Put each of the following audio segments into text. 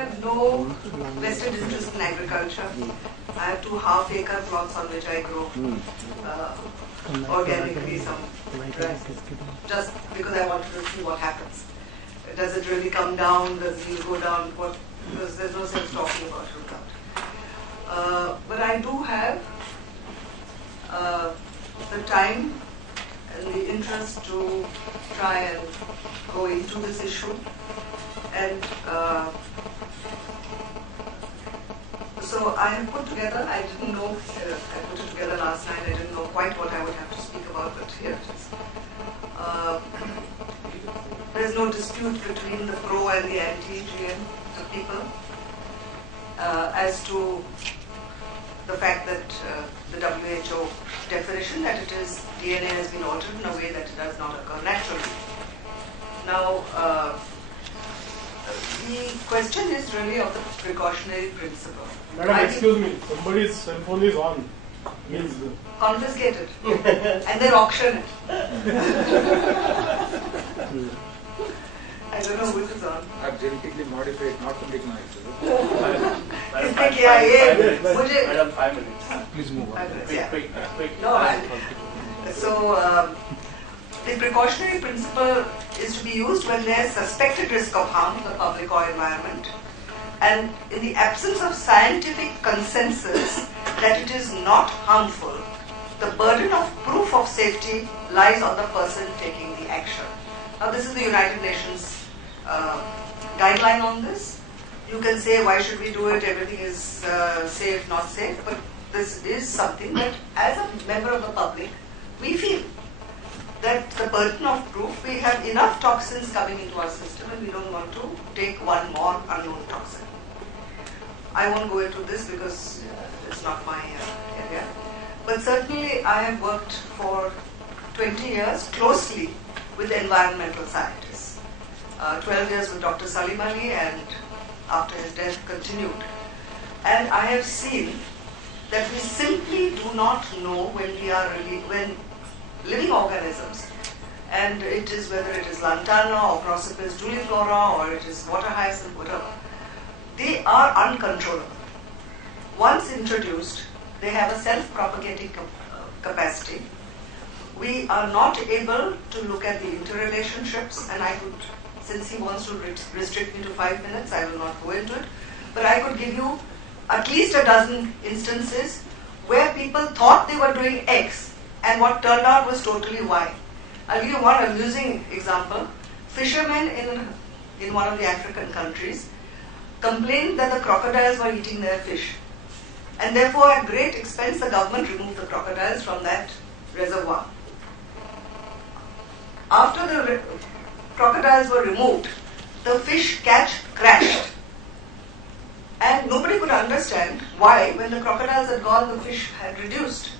have no vested interest in agriculture. I have 2 half-acre plots on which I grow organically some rice, just because I wanted to see what happens. Does it really come down? Does it go down? Because there's no sense talking about it. But I do have the time and the interest to try and go into this issue. And so I have put together, I didn't know, I put it together last night, I didn't know quite what I would have to speak about, but here it is. There's no dispute between the pro and the anti-GM people as to the fact that the WHO definition that it is DNA has been altered in a way that it does not occur naturally. Now, the question is really of the precautionary principle. Madam, excuse me, somebody's cell phone is on. Means confiscated. And then auction it. I don't know which is on. Are genetically modified, not public noise. Madam, 5 minutes. Please move on. Quick. No, so the precautionary principle is to be used when there is suspected risk of harm to the public or environment, and in the absence of scientific consensus that it is not harmful, the burden of proof of safety lies on the person taking the action. Now, this is the United Nations guideline on this. You can say, why should we do it? Everything is safe, not safe. But this is something that, as a member of the public, we feel that the burden of proof, we have enough toxins coming into our system and we don't want to take one more unknown toxin. I won't go into this because it's not my area. But certainly I have worked for 20 years closely with environmental scientists. 12 years with Dr. Salim Ali, and after his death continued. And I have seen that we simply do not know when living organisms, and it is whether it is lantana or Prosopis juliflora or it is water hyacinth, whatever, they are uncontrollable. Once introduced, they have a self-propagating capacity. We are not able to look at the interrelationships, and I could, since he wants to restrict me to 5 minutes, I will not go into it, but I could give you at least a dozen instances where people thought they were doing X and what turned out was totally Y. I'll give you one amusing example. Fishermen in one of the African countries complained that the crocodiles were eating their fish, and therefore at great expense the government removed the crocodiles from that reservoir. After the crocodiles were removed, the fish catch crashed. And nobody could understand why, when the crocodiles had gone, the fish had reduced.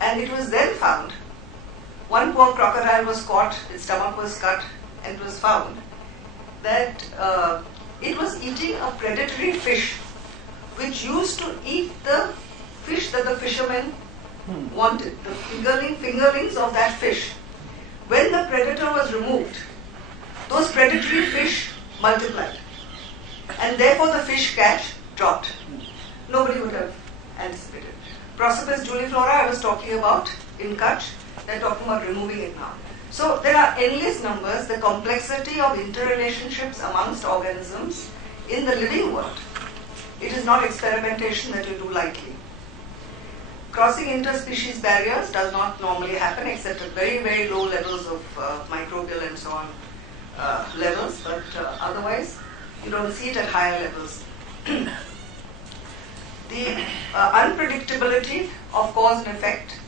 And it was then found, one poor crocodile was caught, its stomach was cut, and it was found that it was eating a predatory fish which used to eat the fish that the fishermen wanted, the fingerlings of that fish. When the predator was removed, those predatory fish multiplied, and therefore the fish catch dropped. Nobody would have anticipated. Prosopis juliflora I was talking about in Kutch, they're talking about removing it now. So there are endless numbers, the complexity of interrelationships amongst organisms in the living world. It is not experimentation that you do lightly. Crossing interspecies barriers does not normally happen except at very, very low levels of microbial and so on levels, but otherwise you don't see it at higher levels. The unpredictability of cause and effect,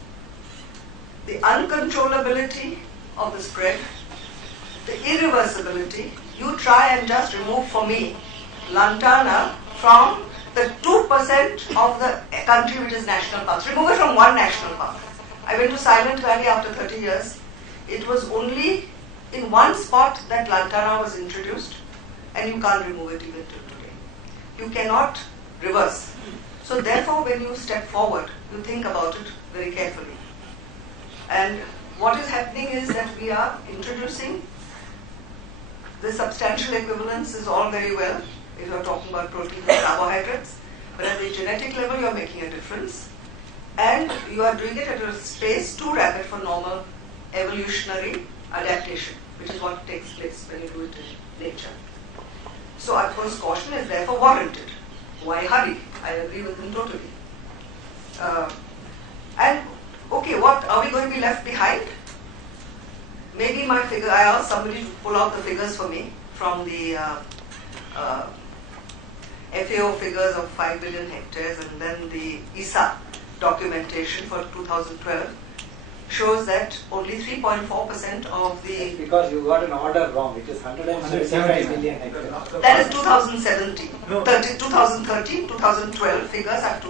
the uncontrollability of the spread, the irreversibility. You try and just remove for me lantana from the 2% of the country which is national parks. Remove it from one national park. I went to Silent Valley after 30 years. It was only in one spot that lantana was introduced, and you can't remove it even till today. You cannot reverse. So therefore, when you step forward, you think about it very carefully. And what is happening is that we are introducing the substantial equivalence is all very well. if you're talking about protein or carbohydrates. But at the genetic level, you're making a difference. And you are doing it at a pace too rapid for normal evolutionary adaptation, which is what takes place when you do it in nature. So utmost caution is therefore warranted. Why hurry? I agree with him totally. And okay, what are we going to be left behind? Maybe my figure, I asked somebody to pull out the figures for me from the FAO figures of 5 billion hectares, and then the ISA documentation for 2012 shows that only 3.4% of the... Because you got an order wrong, it is 175 million hectares. That is 2017. 2013, 2012 figures are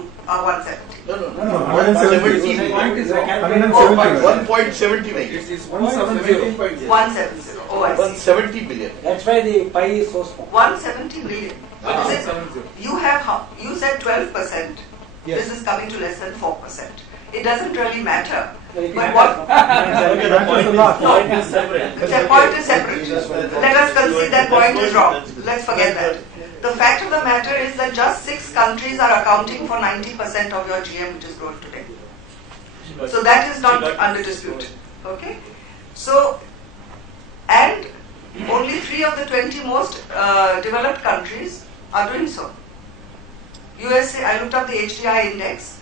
170. No. 170. Point is wrong. 1.70 million. It is 170. 170. Oh, I see. 170 billion. That's why the pie is so small. 170 million. But is it, 170. you said 12%. Yes. This is coming to less than 4%. It doesn't really matter. It But matters. what? The point is separate. The point is separate. Let us concede that point is wrong. Let's forget that. The fact of the matter is that just 6 countries are accounting for 90% of your GM which is grown today. So that is not under dispute. Okay? So, and only 3 of the 20 most developed countries are doing so. USA, I looked up the HDI index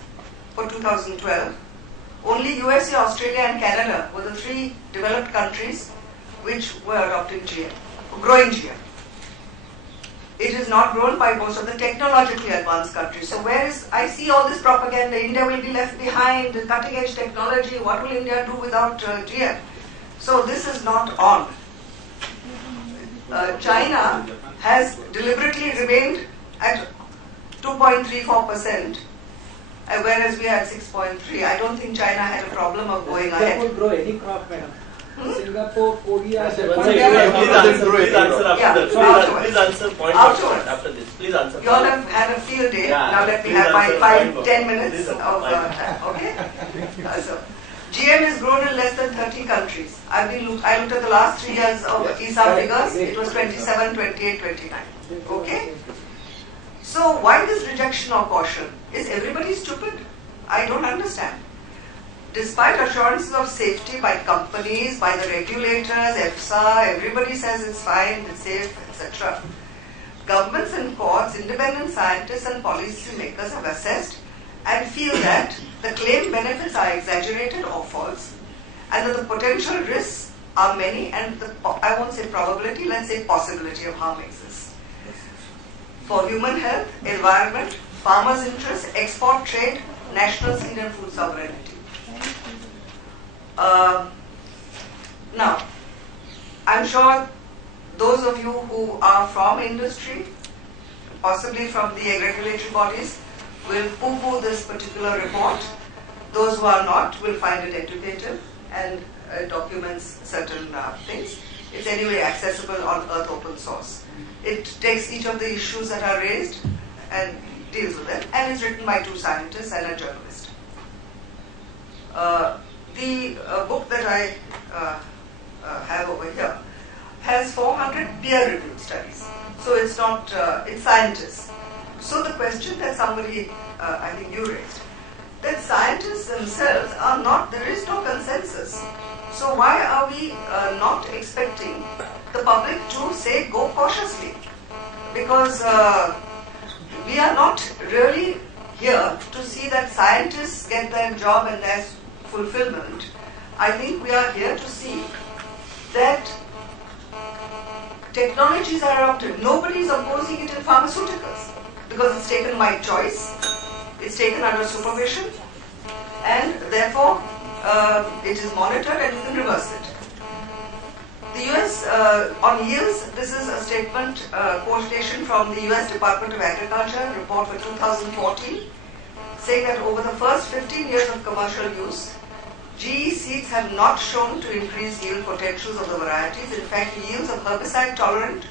for 2012. Only USA, Australia and Canada were the 3 developed countries which were adopting GM, growing GM. It is not grown by most of the technologically advanced countries. So where is, I see all this propaganda, India will be left behind, the cutting edge technology, what will India do without GM? So this is not on. China has deliberately remained at 2.34%, whereas we had 6.3. I don't think China had a problem of going They ahead. could grow any crop, madam. Singapore, Korea, Please Japan. Please answer point Afterwards. after this. Please answer. You all have had a field day. Yeah. Now let me Please have my answer 10 point. minutes Please of answer point. time. Okay? So, GM is grown in less than 30 countries. I looked at the last 3 years of ISA figures. It was 27, 28, 29. Okay? So why this rejection or caution? Is everybody stupid? I don't understand. Despite assurances of safety by companies, by the regulators, EFSA, everybody says it's fine, it's safe, etc. Governments and courts, independent scientists and policy makers have assessed and feel that the claimed benefits are exaggerated or false, and that the potential risks are many, and I won't say probability, let's say possibility of harm exists. For human health, environment, farmers' interests, export trade, national seed and food sovereignty. Now, I'm sure those of you who are from industry, possibly from the regulatory bodies, will poo-poo this particular report. Those who are not will find it educative and documents certain things. It's anyway accessible on Earth Open Source. It takes each of the issues that are raised and deals with them, and is written by 2 scientists and a journalist. The book that I have over here has 400 peer-reviewed studies. So it's not, it's scientists. So the question that somebody, I think you raised, that scientists themselves are not, there is no consensus. So why are we not expecting the public to say go cautiously? Because we are not really here to see that scientists get their job and their fulfillment. I think we are here to see that technologies are adopted. Nobody is opposing it in pharmaceuticals because it's taken by choice, it's taken under supervision, and therefore it is monitored and you can reverse it. The US, on yields, this is a statement, quotation from the US Department of Agriculture report for 2014, saying that over the first 15 years of commercial use, GE seeds have not shown to increase yield potentials of the varieties. In fact, yields of herbicide-tolerant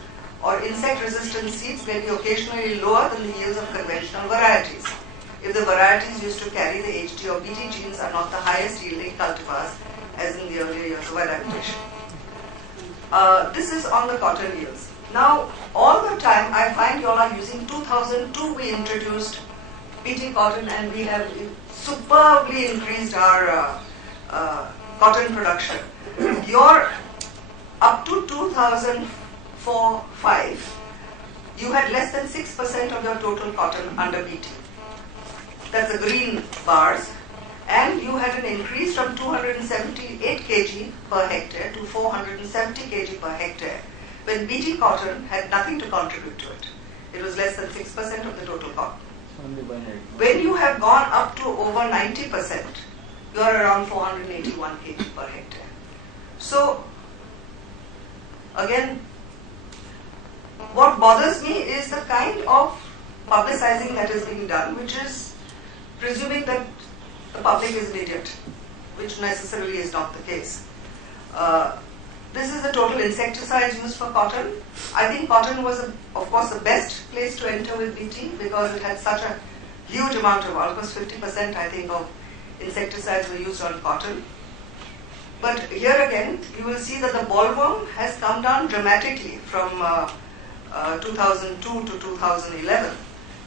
or insect-resistant seeds may be occasionally lower than the yields of conventional varieties, if the varieties used to carry the HT or BT genes are not the highest yielding cultivars, as in the earlier years of adaptation. This is on the cotton yields. Now, all the time, I find you all are using 2002 we introduced BT cotton and we have superbly increased our cotton production. Your up to 2004-5, you had less than 6% of your total cotton under BT. That's the green bars. And you had an increase from 278 kg per hectare to 470 kg per hectare, when BT cotton had nothing to contribute to it. It was less than 6% of the total cotton. When you have gone up to over 90%, you are around 481 kg per hectare. So, again, what bothers me is the kind of publicizing that is being done, which is presuming that the public is an idiot, which necessarily is not the case. This is the total insecticides used for cotton. I think cotton was, of course, the best place to enter with BT because it had such a huge amount of, almost 50% I think of insecticides were used on cotton. But here again, you will see that the bollworm has come down dramatically from 2002 to 2011.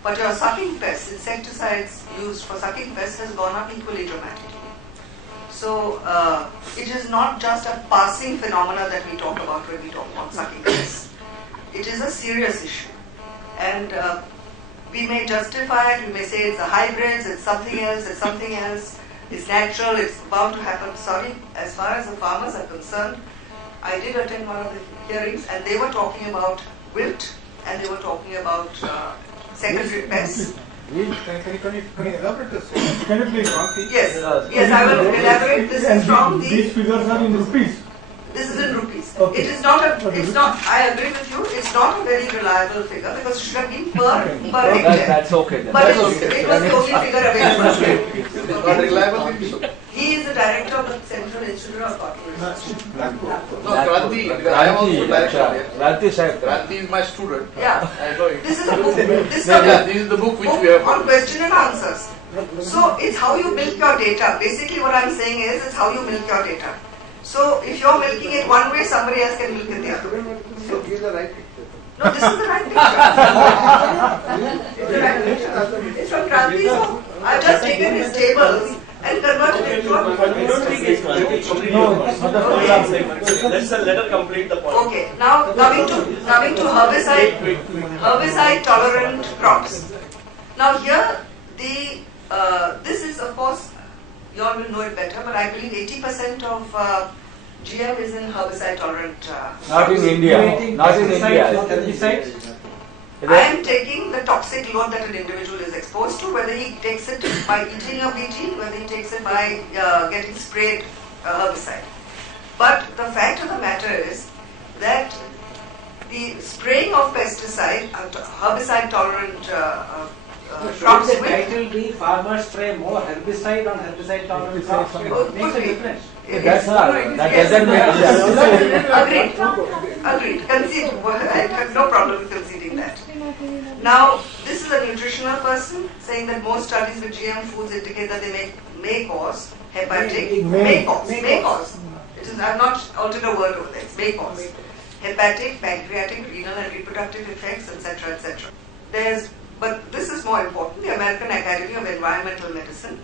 But your sucking pest, insecticides used for sucking pests has gone up equally dramatically. So it is not just a passing phenomena that we talk about when we talk about sucking pests. It is a serious issue. And we may justify it, we may say it's a hybrids, it's something else, it's natural, it's bound to happen. Sorry, as far as the farmers are concerned, I did attend one of the hearings and they were talking about wilt and they were talking about secondary pests. Can you elaborate this? Can you please? Yes, yes, I will elaborate. This is from the. These figures are in rupees. This is in rupees. Okay. It is not a. It's not. I agree with you. It's not a very reliable figure because it should have been per hectare. That's okay then. But it was the only figure available. Not reliable. He is the director of the Central Institute of Cotton Research. No, Kranti. I am also director. Kranti is my student. Yeah. I know it. This is a book. This is This is the book which we have. on question and answers. So it's how you milk your data. Basically, what I'm saying is, it's how you milk your data. So if you're milking it one way, somebody else can milk it the other way. So give the right picture. No, this is the right picture. It's the right picture. It's from Kranti's book. I've just taken his tables and converted it to a. Let her complete the point. Okay. Now coming to herbicide tolerant crops. Now here this is of course you all will know it better, but I believe 80% of GM is in herbicide tolerant. Not in India. Not in India. I am taking the toxic load that an individual is exposed to, whether he takes it by eating a BT, whether he takes it by getting sprayed herbicide. But the fact of the matter is that the spraying of pesticide, herbicide tolerant crops Should the will. title be farmers spray more herbicide on herbicide tolerant crops? It makes a difference. That's not. That doesn't make sense. Agreed. Concede. I have no problem with conceding that. Now, this is a nutritional person saying that most studies with GM foods indicate that they may cause hepatic. May cause. It is. I have not altered a word over there. It's may cause hepatic, pancreatic, renal, and reproductive effects, etc., etc. But this is more important. The American Academy of Environmental Medicine,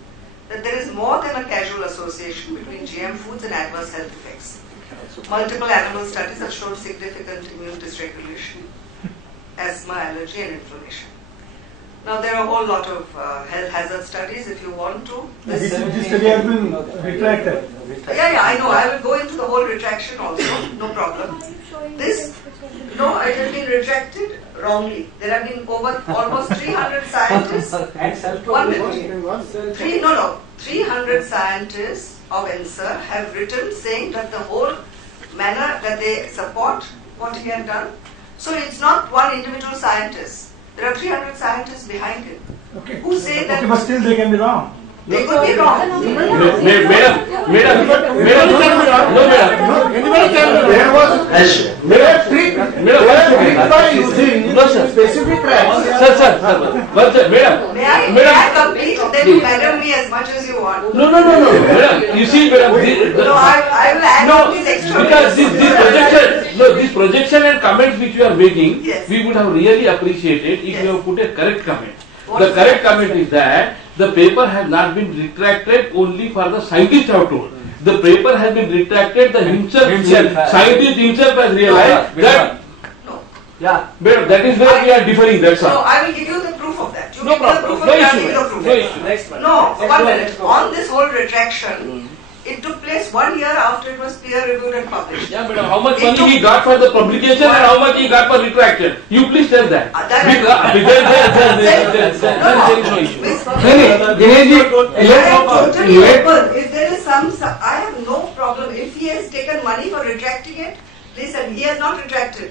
that there is more than a casual association between GM foods and adverse health effects. Multiple animal studies have shown significant immune dysregulation, asthma, allergy, and inflammation. Now there are a whole lot of health hazard studies if you want to. This study has been retracted. Yeah, I know. I will go into the whole retraction also. No problem. It has been retracted wrongly. There have been over almost 300 scientists. 300 scientists of ENSER have written saying that the whole manner that they support what he had done. So it's not one individual scientist. There are 300 scientists behind him who say that. Okay, but still they can be wrong. They could be wrong. Specific tracks. May I complete? Then you madam me as much as you want. No. You see, madam. No, I will add on these extra. Because this projection. So this projection and comments which you are making, Yes. we would have really appreciated if Yes. you have put a correct comment. What The is correct the comment is that the paper has not been retracted only for the scientist have told. The paper has been retracted, the scientist himself has realized that No. Yeah. but that is where we are differing, that's So all. I will give you the proof of that. You No give me the problem, proof of no it, I issue, will give you the proof. no issue. Next one. No, Next one one, minute. let's go. On this whole retraction, it took place 1 year after it was peer reviewed and published. Yeah, madam, how much money he got for the publication and how much he got for retraction? You please tell that. That I- There is no issue. I am totally open. If there is I have no problem. If he has taken money for retracting it, listen, he has not retracted.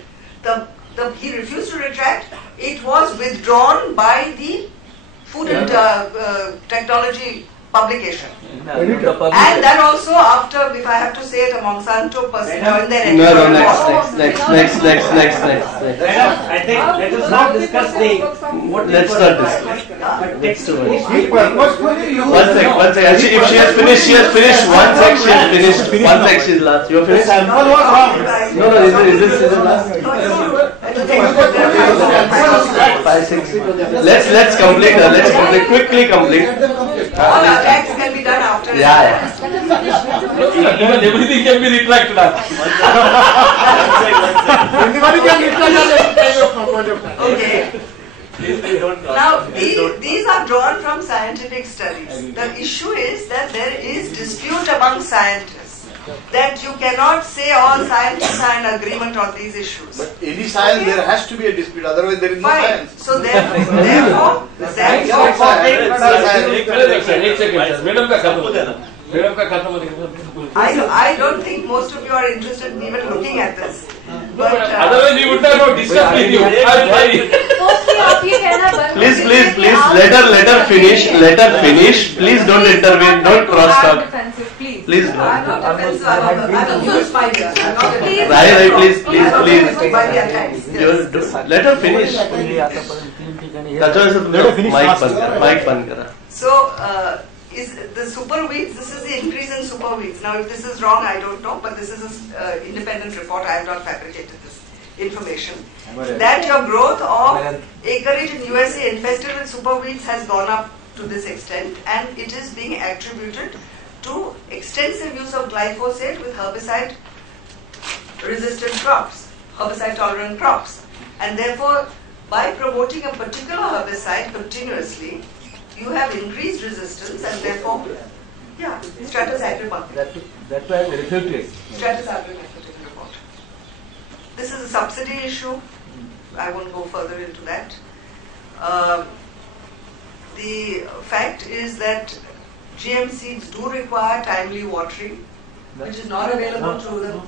He refused to retract. It was withdrawn by the Food and Technology publication. And then also after, if I have to say it, a Monsanto person joined their editorial board. Next. I think let us not discuss let's not discuss. One sec. Actually, if she has finished one sec, she has finished. One sec, she's last. You have finished? Sample was wrong. No, is this last? Let's complete. Quickly complete. All attacks can be done after. Yeah. Even everything can be retracted. Anybody can retract from point of time. Okay. Please don't. Now, these are drawn from scientific studies. The issue is that there is dispute among scientists. That you cannot say all scientists are in agreement on these issues. But any science, there has to be a dispute, otherwise there is no Fine. science. So therefore, एक second sir, madam का खत्म I don't think most of you are interested in even looking at this. But otherwise we would not discuss with you. Please, let her finish. Please don't intervene. Don't cross talk. Please don't. I'm not offensive. I'm amused by this. I'm not amused. Right, please. By the attacks. Yes. Let her finish. Mic बंद करा. So, is the super weeds, this is the increase in super weeds. Now, if this is wrong, I don't know, but this is an independent report. I have not fabricated this information. That your growth of acreage in USA infested with super weeds has gone up to this extent, and it is being attributed to extensive use of glyphosate with herbicide resistant crops, herbicide tolerant crops. And therefore, by promoting a particular herbicide continuously, you have increased resistance and therefore, Stratus Agri-Marketing. That's why I referred to it. Stratus Agri-Marketing report. This is a subsidy issue. I won't go further into that. The fact is that GM seeds do require timely watering, which is not available to them.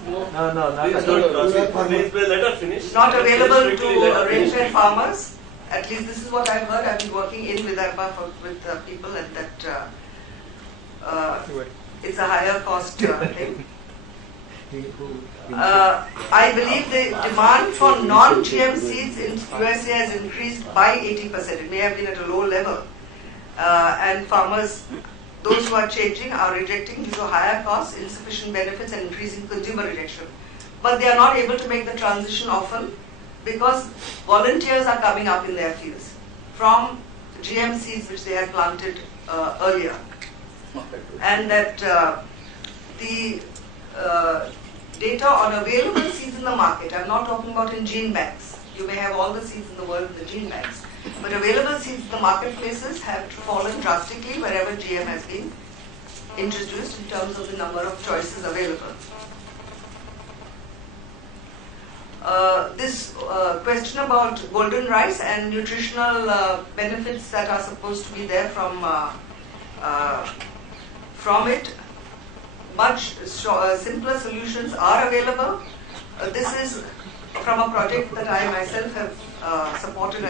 Please let her finish. Not available to rain-fed farmers. At least this is what I've heard. I've been working in Vidarbha with people, and that it's a higher cost thing. I believe the demand for non-GM seeds in USA has increased by 80%. It may have been at a low level. And farmers, those who are changing, are rejecting due to higher costs, insufficient benefits, and increasing consumer rejection. But they are not able to make the transition often because volunteers are coming up in their fields from GM seeds which they had planted earlier. And that the data on available seeds in the market, I'm not talking about in gene banks. You may have all the seeds in the world in the gene banks. But available seeds in the marketplaces have fallen drastically wherever GM has been introduced in terms of the number of choices available. This question about golden rice and nutritional benefits that are supposed to be there from it, much simpler solutions are available. This is from a project that I myself have supported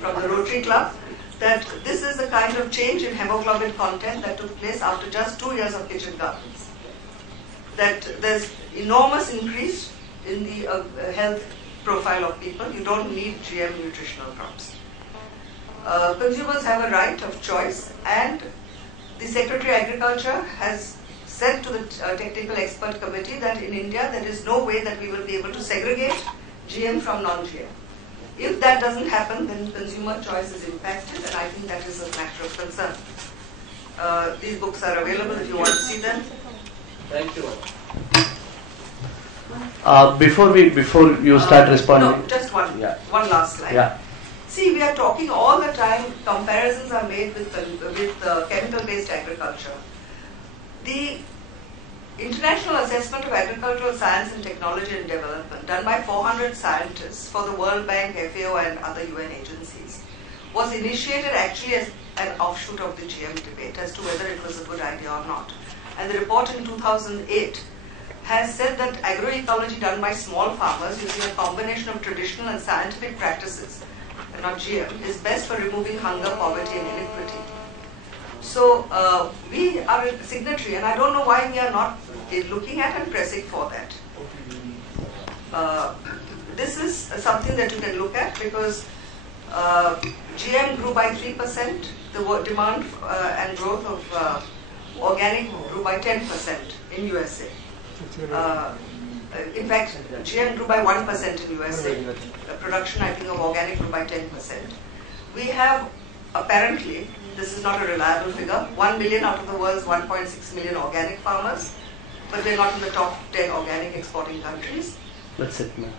from the Rotary Club, that this is the kind of change in hemoglobin content that took place after just 2 years of kitchen gardens. That there's enormous increase in the health profile of people. You don't need GM nutritional crops. Consumers have a right of choice, and the Secretary of Agriculture has said to the technical expert committee that in India there is no way that we will be able to segregate GM from non-GM. If that doesn't happen, then consumer choice is impacted, and I think that is a matter of concern. These books are available if you want to see them. Thank you. Before you start responding. No, just one last slide. Yeah. See, we are talking all the time, comparisons are made with chemical-based agriculture. The International Assessment of Agricultural Science and Technology and Development, done by 400 scientists for the World Bank, FAO and other UN agencies, was initiated actually as an offshoot of the GM debate as to whether it was a good idea or not. And the report in 2008 has said that agroecology done by small farmers using a combination of traditional and scientific practices, and not GM, is best for removing hunger, poverty and inequity. So we are a signatory, and I don't know why we are not looking at and pressing for that. This is something that you can look at because GM grew by 3%, the demand and growth of organic grew by 10% in USA. In fact, GM grew by 1% in USA. Production, I think, of organic grew by 10%. We have, apparently, this is not a reliable figure, 1 million out of the world's 1.6 million organic farmers, but we're not in the top 10 organic exporting countries. That's it, ma'am.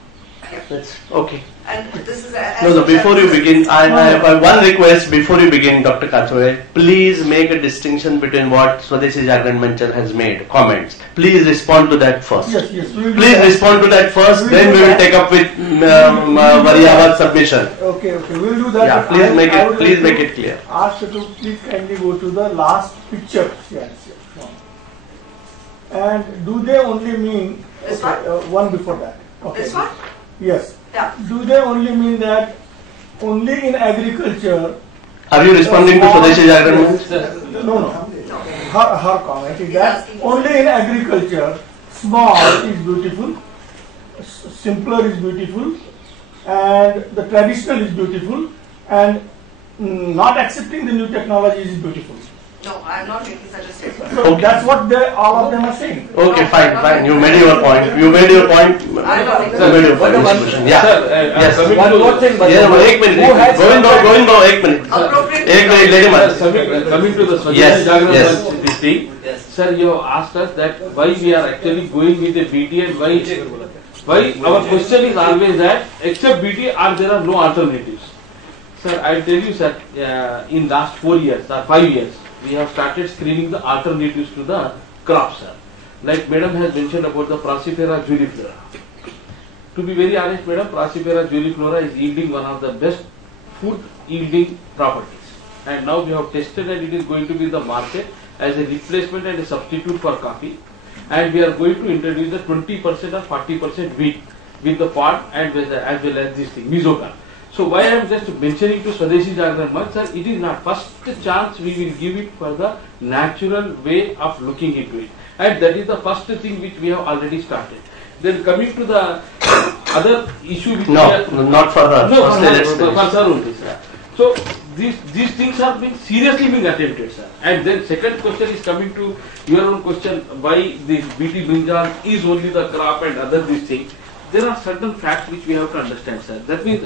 Yeah. That's okay. And this is No, before you begin, I have one request before you begin, Dr. Kachore. Please make a distinction between what Swadeshi Jagran Manchal has made, comments. Please respond to that first. Yes. Please respond to that first, then we will take up with Variavat's submission. Okay, we'll do that. Yeah, please make it clear. Ask you to please kindly go to the last picture. Yes. And do they only mean this one? One before that? Okay. This one? Yes. Yeah. Do they only mean that only in agriculture? Are you responding to Swadeshi Jagran Manchal? No. Her comment is that only in agriculture, small is beautiful, simpler is beautiful, and the traditional is beautiful, and not accepting the new technology is beautiful. No, I'm not making such a statement. So that's what all of them are saying. Okay, fine. You made your point. I'm not making Yes. One more thing. एक minute. Going now. एक minute. Let him answer. Coming to the Yes. Swadeshi thing, sir, you have asked us that why we are actually going with a BT and why our question is always that except BT there are no alternatives. Sir, I will tell you, sir, in last 4 years or 5 years, we have started screening the alternatives to the crops, sir. Like Madam has mentioned about the Prassifera juliflora. To be very honest, Madam, Prassifera juliflora is yielding one of the best food yielding properties. And now we have tested and it is going to be in the market as a replacement and a substitute for coffee. And we are going to introduce the 20% or 40% wheat with the pod and as well as this thing, Mesocar. So why I am just mentioning to Swadeshi Jagran Manchal, sir, it is not first chance we will give it for the natural way of looking into it. And that is the first thing which we have already started. Then coming to the other issue which not for her. No, for sir only, sir. So these things are being seriously being attempted, sir. And then second question is coming to your own question, why this BT brinjal is only the crop and other these things. There are certain facts which we have to understand, sir. That means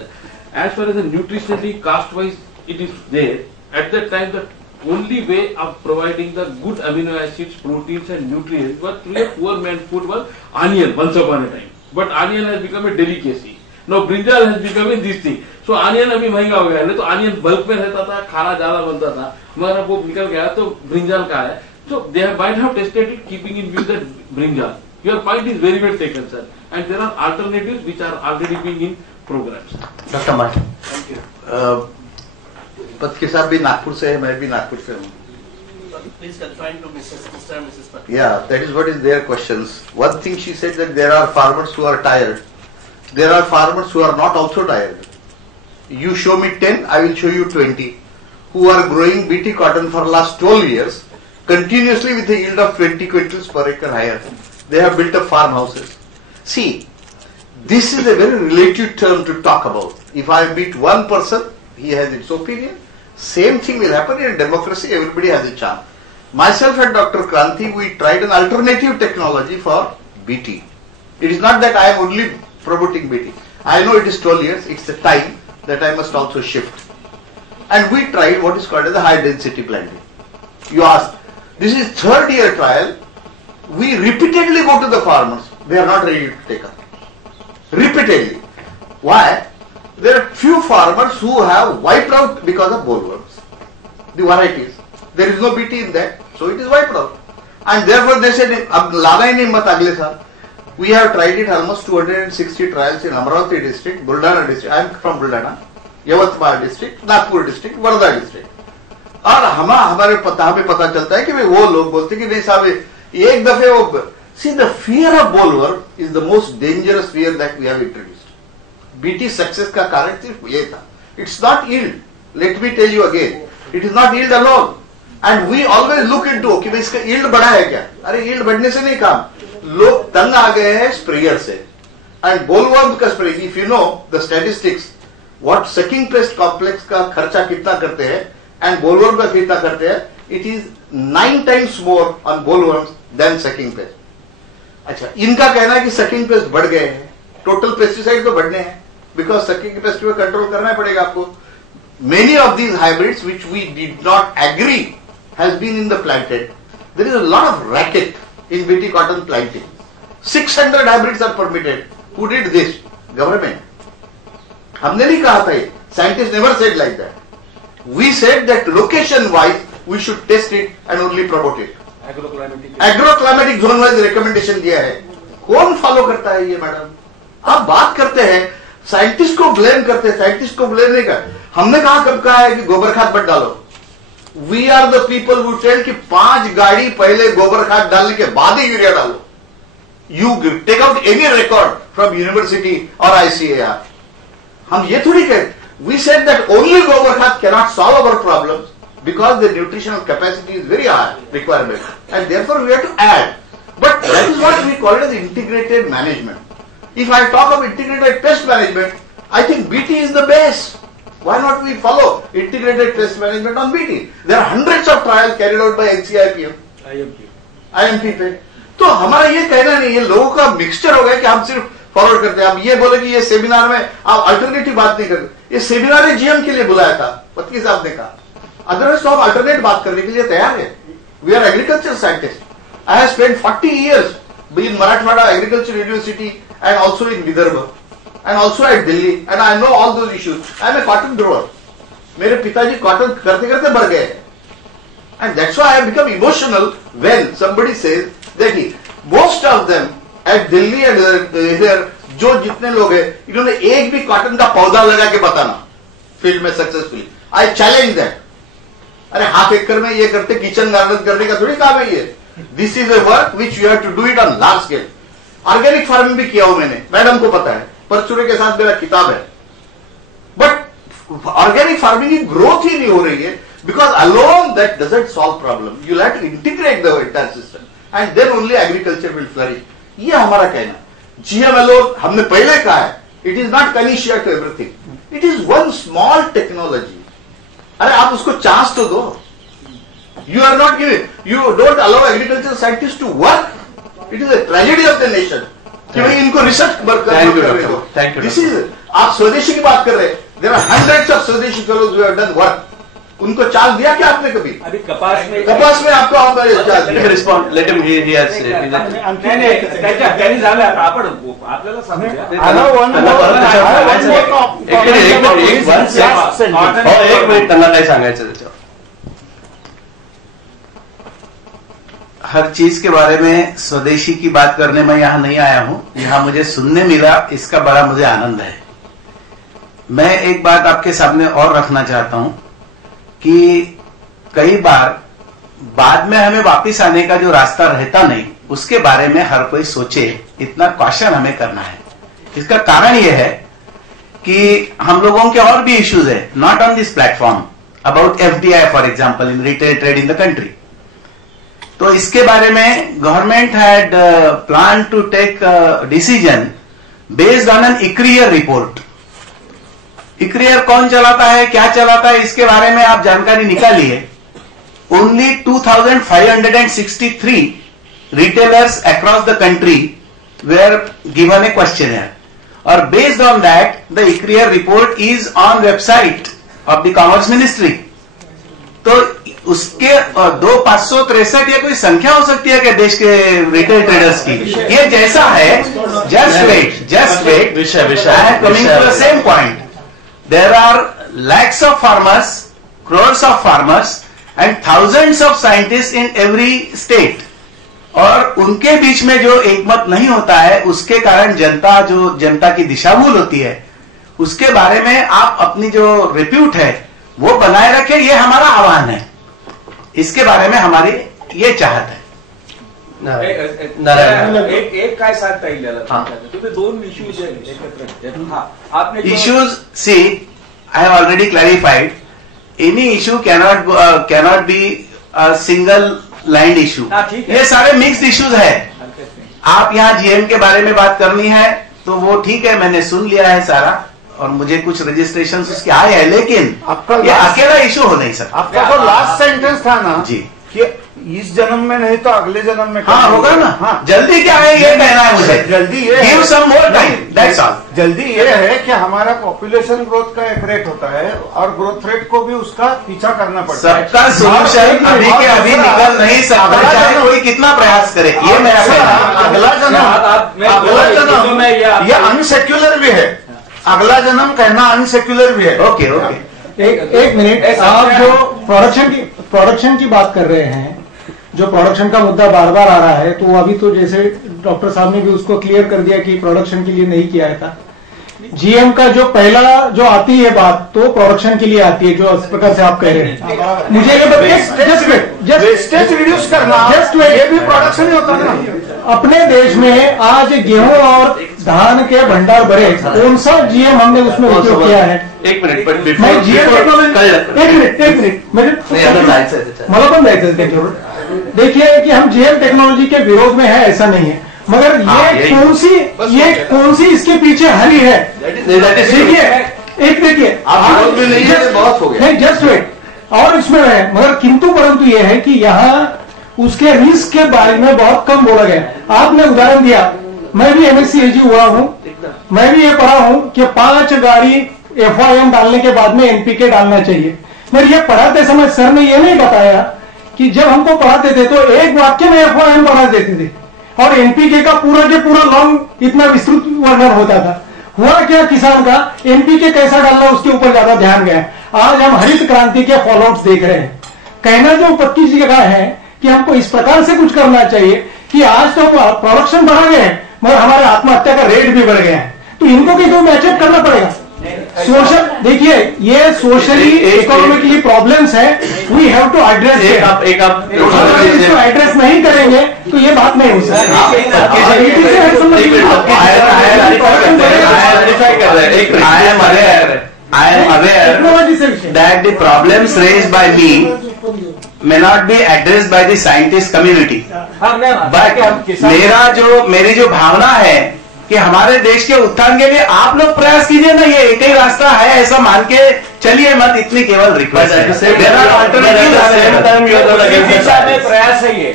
as far as the nutritionally cost-wise it is there, at that time the only way of providing the good amino acids, proteins and nutrients was through a poor man's food was onion once upon a time. But onion has become a delicacy. Now brinjal has become this thing. So onion अभी महंगा हो गया है, तो onion bulk में रहता था, खाना ज़्यादा बनता था, मगर अब वो निकल गया तो brinjal का है. So they might have tested it keeping in view that brinjal. Your point is very well taken, sir. And there are alternatives which are already being in programs. Dr. Mai. Thank you. Patki साहब भी नागपुर से है, मैं भी नागपुर से हूँ. Please confine to Mr. and Mrs. Patel. Yeah, that is what is their questions. One thing she said that there are farmers who are tired. There are farmers who are not also tired. You show me 10, I will show you 20, who are growing BT cotton for last 12 years, continuously with a yield of 20 quintals per acre higher. They have built up farmhouses. See, this is a very relative term to talk about. If I beat one person, he has its opinion. Same thing will happen in democracy, everybody has a chance. myself and Dr. Kranti, we tried an alternative technology for BT. It is not that I am only promoting BT. I know it is 12 years, it's a time that I must also shift. And we tried what is called as the high density planting. You ask, this is third year trial. We repeatedly go to the farmers. They are not ready to take up. Repeatedly. Why? There are few farmers who have wiped out because of bollworms. The varieties. There is no BT in that, so it is wiped out. And therefore they said, ab lana hi nahi mat agle saal. We have tried it almost 260 trials in Amravati district, Buldana district. I am from Buldana, Yavatmal district, Nagpur district, Varda district. और हमें पता चलता है कि वो लोग बोलते कि नहीं साहब एक दफे वो see the fear of bollworm is the most dangerous fear that we have introduced. BT success का कारण सिर्फ ये था. It's not yield. Let me tell you again. It is not yield alone. And we always look into कि भाई इसका yield बढ़ा है क्या? अरे yield बढ़ने से नहीं काम. लोग तंग आ गए हैं स्प्रेयर से. And bollworm का spray, if you know the statistics, what sucking pest complex का खर्चा कितना करते हैं and bollworm का कितना करते हैं, it is 9 times more on bollworms than sucking pest. अच्छा, इनका कहना है कि सकिंग पेस्ट बढ़ गए हैं. टोटल पेस्टिसाइड तो बढ़ने हैं, बिकॉज सकिंग पेस्ट पे कंट्रोल करना पड़ेगा आपको. Many of these hybrids which we did not agree has been in the planted. There is a lot of racket in BT cotton planting. 600 hybrids are permitted. Who did this? Government. हमने नहीं कहा था ये. Scientist never said like that. We said that location wise we should test it and only promote it. Agroclimatic zone wise recommendation दिया है. कौन follow करता है ये मैडम? आप बात करते हैं, साइंटिस्ट को ब्लेम करते हैं. साइंटिस्ट को ब्लेम नहीं कर. हमने कब कहा है कि गोबर खाद मत डालो? We are the people who tell कि 5 गाड़ी पहले गोबर खाद डालने के बाद ही यूरिया डालो. You take out any record from university और आईसीएआर. हम ये थोड़ी कहते. वी सेड दैट ओनली गोबर खाद cannot solve our problems because the nutritional capacity is very high requirement, and therefore we have to add. But that is what we call it as integrated management. If I talk of integrated pest management, I think BT is the best. Why not we follow integrated pest management on BT? There are hundreds of trials carried out by NCIPM, IMP पे. तो हमारा ये कहना नहीं, ये लोगों का mixture हो गया कि हम सिर्फ फॉरवर्ड करते हैं. अब ये बोले कि ये सेमिनार में आप अल्टरनेटिव बात नहीं करते. ये सेमिनार जीएम के लिए बुलाया था, पत्नी साहब ने कहा. अदरवाइज तो हम अल्टरनेट बात करने के लिए तैयार है. We are agriculture scientist. I have spent 40 years in Marathwada Agriculture University and also in Vidarbha and also at Delhi, and I know all those issues. I am a cotton grower. मेरे पिताजी cotton करते करते मर गए. And that's why I have become emotional when somebody says that most of them at Delhi and here जो जितने लोग हैं, इन्होंने एक भी कॉटन का पौधा लगा के बताना फील्ड में सक्सेसफुली. I challenge that. अरे हाफ एकड़ में ये करते, किचन गार्डन करने का थोड़ी काम है ये. This is a work which you have to do it on large scale. Organic farming भी किया हूं मैंने, मैडम को पता है, परचूरे के साथ मेरा किताब है. बट ऑर्गेनिक फार्मिंग की ग्रोथ ही नहीं हो रही है because alone that doesn't solve problem. You have to integrate the entire system and then only agriculture will flourish. ये हमारा कहना. जीएम अलोन हमने पहले कहा है, it is not panacea to everything. It is one small technology. अरे आप उसको चांस तो दो. You are not giving, you don't allow agriculture scientist to work. It is a tragedy of the nation कि भाई इनको रिसर्च कर. This is, आप स्वदेशी की बात कर रहे हैं. देयर आर हंड्रेड्स ऑफ स्वदेशी fellows who have done work. उनको चांस दिया क्या आपने कभी? अभी कपास में आपको respond. Let him he has त्यांनी झालं. आपण आपल्याला समजा एक मिनिट त्यांना काय सांगायचं त्याच्यावर. हर चीज के बारे में स्वदेशी की बात करने में यहाँ नहीं आया हूं. यहाँ मुझे सुनने मिला, इसका बड़ा मुझे आनंद है. मैं एक बात आपके सामने और रखना चाहता हूं कि कई बार बाद में हमें वापस आने का जो रास्ता रहता नहीं, उसके बारे में हर कोई सोचे, इतना कॉशन हमें करना है. इसका कारण यह है कि हम लोगों के और भी इश्यूज है, not on this platform, about FDI for example in retail trade in the country. तो इसके बारे में government had plan to take decision based on an ICRIER report. ICRIER कौन चलाता है, क्या चलाता है, इसके बारे में आप जानकारी निकालिए. only 2,563 retailers across the country were given a questionnaire. Or based on that, the ICRIER report is on website of the Commerce Ministry. तो उसके 2,563 ये कोई संख्या हो सकती है कि देश के रिटेल ट्रेडर्स की? ये जैसा है, just wait. I am coming to the same point. There are lakhs of farmers, crores of farmers, and thousands of scientists in every state. और उनके बीच में जो एकमत नहीं होता है, उसके कारण जनता की दिशाभूल होती है, उसके बारे में आप अपनी जो रिप्यूट है वो बनाए रखें, ये हमारा आह्वान है. इसके बारे में हमारी ये चाहत है. एक काय सांगता येईल तुम्ही दोन इश्यूज आपने issues, see, I have already clarified, any issue cannot be a single line issue. ये सारे मिक्स्ड इश्यूज है. आप यहाँ जीएम के बारे में बात करनी है तो वो ठीक है, मैंने सुन लिया है सारा, और मुझे कुछ रजिस्ट्रेशन उसके आए हैं, लेकिन ये अकेला इशू हो नहीं सकता. आपका तो लास्ट सेंटेंस था ना जी कि इस जन्म में नहीं तो अगले जन्म में. हाँ होगा ना. हाँ. जल्दी क्या है ये कहना है मुझे. जल्दी ये give some more time, that's all. जल्दी ये है कि हमारा पॉपुलेशन ग्रोथ का एक रेट होता है और ग्रोथ रेट को भी उसका पीछा करना पड़ता है. सबका सोल्यूशन अभी के अभी निकल नहीं सकता, चाहे कोई कितना प्रयास करे. ये मेरा अगला जन्म ये अनसेक्युलर भी है. अगला जन्म कहना अनसेक्युलर भी है. ओके. एक मिनट, आप जो प्रोडक्शन की बात कर रहे हैं, जो प्रोडक्शन का मुद्दा बार बार आ रहा है, तो अभी तो जैसे डॉक्टर साहब ने भी उसको क्लियर कर दिया कि प्रोडक्शन के लिए नहीं किया था. जीएम का जो पहला जो आती है बात, तो प्रोडक्शन के लिए आती है, जो इस प्रकार से आप कह रहे हैं. मुझे ये बताइए, वेस्टेज रिड्यूस करना, ये भी प्रोडक्शन ही होता है ना. अपने देश में आज गेहूं और धान के भंडार भरे, कौन सा जीएम हमने उसमें उपयोग किया है? एक मिनिट, मैं जीएम टेक्नोलॉजी, एक मिनिट मला पण जायचं त्याच्यावर. देखिए कि हम जीएम टेक्नोलॉजी के विरोध में है, ऐसा नहीं है, मगर ये कौन सी इसके पीछे हरी है? देखिए, एक देखिए, बहुत हो गया. नहीं, जस्ट वेट. और इसमें है, मगर किंतु परंतु ये है कि यहाँ उसके रिस्क के बारे में बहुत कम बोला गया. आपने उदाहरण दिया, मैं भी एमएससी एजी हुआ हूं, मैं भी ये पढ़ा हूं कि 5 गाड़ी एफआईएम डालने के बाद में एनपीके डालना चाहिए. मगर ये पढ़ाते समय सर ने ये नहीं बताया कि जब हमको पढ़ाते थे तो एक वाक्य में एफआईएम पढ़ा देते थे और एनपीके का पूरा के पूरा लॉन्ग इतना विस्तृत वर्णन होता था. हुआ क्या, किसान का एनपीके कैसा डालना उसके ऊपर ज्यादा ध्यान गया. आज हम हरित क्रांति के फॉलोआउट्स देख रहे हैं. कहना जो पक्की जगह है कि हमको इस प्रकार से कुछ करना चाहिए कि आज तो प्रोडक्शन बढ़ा गए हैं मगर हमारे आत्महत्या का रेट भी बढ़ गया है. तो इनको किसी मैचअप करना पड़ेगा. सोशल, देखिए, ये सोशली इकोनॉमिकली प्रॉब्लम्स है, वी हैव टू एड्रेस. इसको एड्रेस नहीं करेंगे तो ये बात नहीं हो सकती. I am aware that the problems raised by me may not be addressed by the scientist community. But मेरी जो भावना है कि हमारे देश के उत्थान के लिए आप लोग प्रयास कीजिए ना. ये एक ही रास्ता है ऐसा मान के चलिए मत. इतनी केवल रिक्वेस्ट है. प्रयास है, ये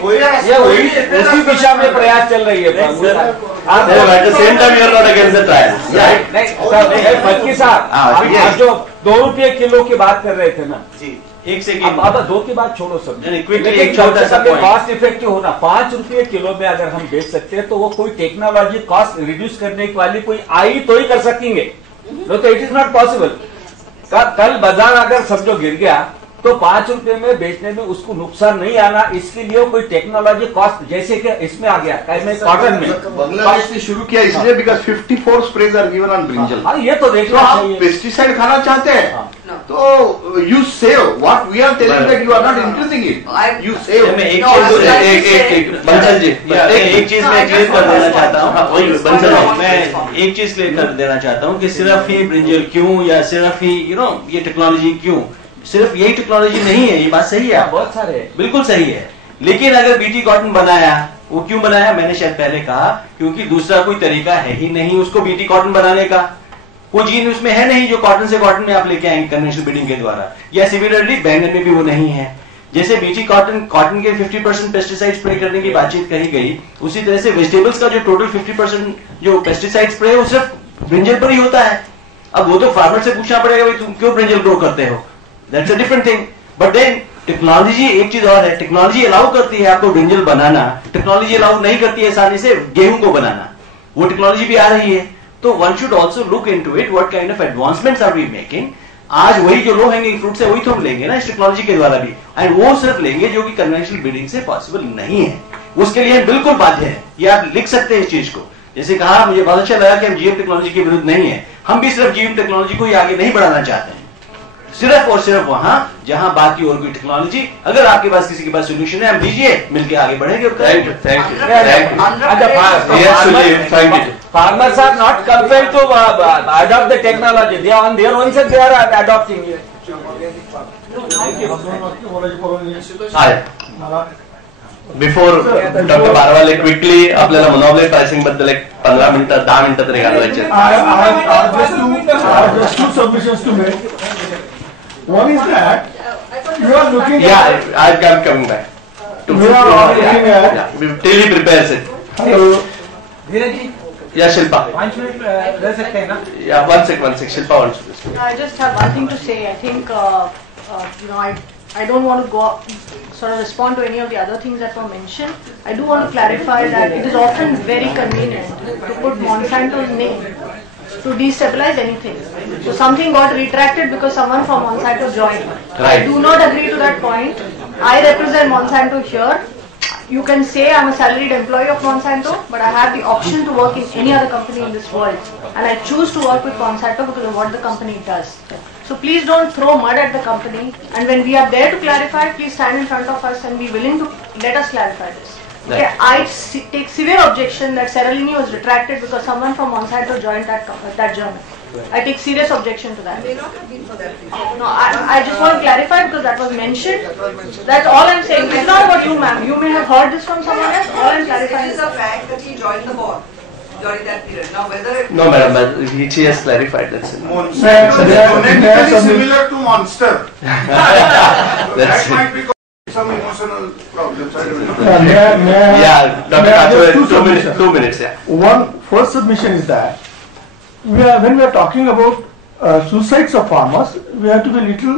उसी दिशा में प्रयास चल रही है. फटकी साहब, आप जो 2 रुपये किलो की बात कर रहे थे ना जी, एक सेकंड, अब 2 की बात छोड़ो सब, लेकिन कॉस्ट इफेक्टिव होना. 5 रुपये किलो में अगर हम बेच सकते हैं तो वो कोई टेक्नोलॉजी कॉस्ट रिड्यूस करने वाली कोई आई तो ही कर सकेंगे, तो इट इज नॉट पॉसिबल. कल बाजार अगर समझो गिर गया तो 5 रुपए में बेचने में उसको नुकसान नहीं आना, इसके लिए कोई टेक्नोलॉजी कॉस्ट, जैसे कि इसमें आ गया कॉटन में बांग्लादेश ने शुरू किया इसलिए because 54 sprays are given on brinjal. हाँ, ये तो देखो, आप पेस्टिसाइड खाना चाहते हैं तो you save what we are telling that you are not increasing it, you save. Bansal ji, एक चीज मैं क्लियर कर देना चाहता हूँ. मैं एक चीज क्लियर कर देना चाहता हूँ कि सिर्फ ही ब्रिंजल क्यों या सिर्फ ही ये टेक्नोलॉजी क्यों, सिर्फ यही टेक्नोलॉजी नहीं है. ये बात सही है, बहुत सारे है, बिल्कुल सही है. लेकिन अगर बीटी कॉटन बनाया, वो क्यों बनाया? मैंने शायद पहले कहा क्योंकि दूसरा कोई तरीका है ही नहीं उसको बीटी कॉटन बनाने का. कोई जीन उसमें है नहीं जो कॉटन से कॉटन में आप लेके आएंगे कन्वेंशनल ब्रीडिंग के द्वारा, या सिमिलरली बैंगन में भी वो नहीं है. जैसे बीटी कॉटन के 50% पेस्टिसाइड स्प्रे करने की बातचीत कही गई, उसी तरह से वेजिटेबल्स का जो टोटल 50% जो पेस्टिसाइड स्प्रे है वो सिर्फ ब्रिंजल पर ही होता है। अब वो तो फार्मर से पूछना पड़ेगा भाई तुम क्यों ब्रिंजल ग्रो करते हो, that's a different thing. But then technology एक चीज और है, टेक्नोलॉजी अलाउ करती है आपको ब्रिंजल बनाना, टेक्नोलॉजी अलाउ नहीं करती है आसानी से गेहूं को बनाना, वो टेक्नोलॉजी भी आ रही है। तो one should also look into it, what kind of advancements are we making. आज वही जो लो हैंगिंग फ्रूट्स है वही तो हम लेंगे ना इस टेक्नोलॉजी के द्वारा भी, एंड वो सिर्फ लेंगे जो कि कन्वेंशनल ब्रीडिंग से पॉसिबल नहीं है। उसके लिए बिल्कुल बाध्य है, ये आप लिख सकते हैं इस चीज को। जैसे कहा, मुझे बहुत अच्छा लगा कि हम जीएम टेक्नोलॉजी के विरुद्ध नहीं है, हम भी सिर्फ जीएम टेक्नोलॉजी को ही आगे नहीं बढ़ाना चाहते हैं, सिर्फ और सिर्फ वहां जहां बाकी और कोई टेक्नोलॉजी, अगर आपके पास किसी के पास सोल्यूशन है हम दीजिए, मिलकर आगे बढ़ेंगे। Thank you, thank you, thank you. Farmers are not compelled to adopt the technology. They are on their own set, they are adopting it. Before doctor Barwale quickly आपल्याला मोनोपोली प्राइसिंग बद्दल एक 15 मिनिटं 10 मिनिटं तरी घालवायचे. Just two submissions to make. One is that you are looking at. I'm coming back. We are all looking at. Till he prepares it. Hello. Yeah, Shilpa. Yeah, one sec. Shilpa wants to speak. I just have one thing to say. I think, I don't want to go sort of respond to any of the other things that were mentioned. I do want to clarify that it is often very convenient to put Monsanto's name to destabilize anything. So something got retracted because someone from Monsanto joined. Right. I do not agree to that point. I represent Monsanto here. You can say I'm a salaried employee of Monsanto, but I have the option to work in any other company in this world. And I choose to work with Monsanto because of what the company does. So please don't throw mud at the company. And when we are there to clarify, please stand in front of us and be willing to let us clarify this. Okay, I take severe objection that Seralini was retracted because someone from Monsanto joined that journal. I take serious objection to that. May not have been for that reason. No, I just want to clarify because that was mentioned. That's all I'm saying. It's not about you, ma'am. You may have heard this from someone else. All I'm clarifying is a fact that he joined the board during that period. Now, whether it No, madam, but she has clarified. That's it. Genetically similar to monster. That's That it. might be some emotional problems. I don't know. Yeah, Dr. Kathur, 2 minutes. Yeah. One first submission is that when we are talking about suicides of farmers, we have to be a little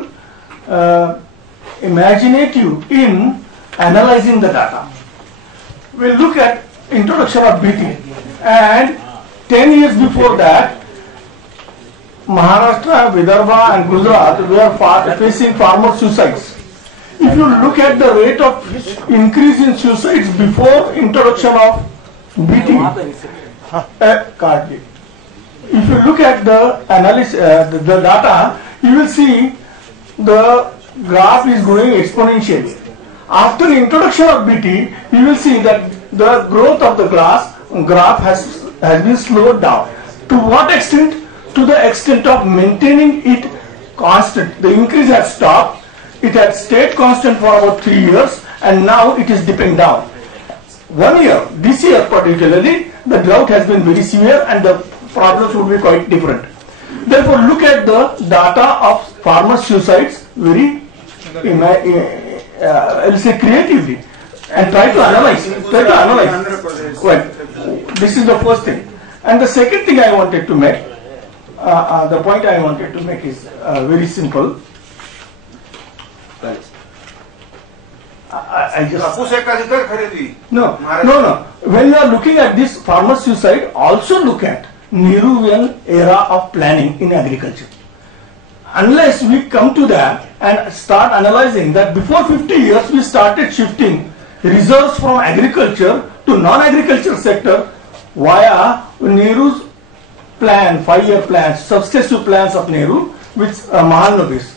imaginative in analyzing the data. We look at introduction of BT, and 10 years before that, Maharashtra, Vidarbha and Gujarat were facing farmer suicides. If you look at the rate of increase in suicides before introduction of BT, if you look at the analysis, the data, you will see the graph is growing exponentially. After introduction of BT, you will see that the growth of the graph has been slowed down. To what extent? To the extent of maintaining it constant. The increase has stopped. It had stayed constant for about 3 years, and now it is dipping down. 1 year, this year particularly, the drought has been very severe and the problems would be quite different. Therefore, look at the data of farmer suicides very, I'll say creatively, and try to analyze. Well, this is the first thing. And the second thing I wanted to make, the point I wanted to make is very simple. I just no. When you are looking at this farmer suicide, also look at Nehruvian era of planning in agriculture. Unless we come to that and start analyzing that before 50 years we started shifting reserves from agriculture to non-agriculture sector via Nehru's plan, 5-year plans, successive plans of Nehru, which Mahalanobis.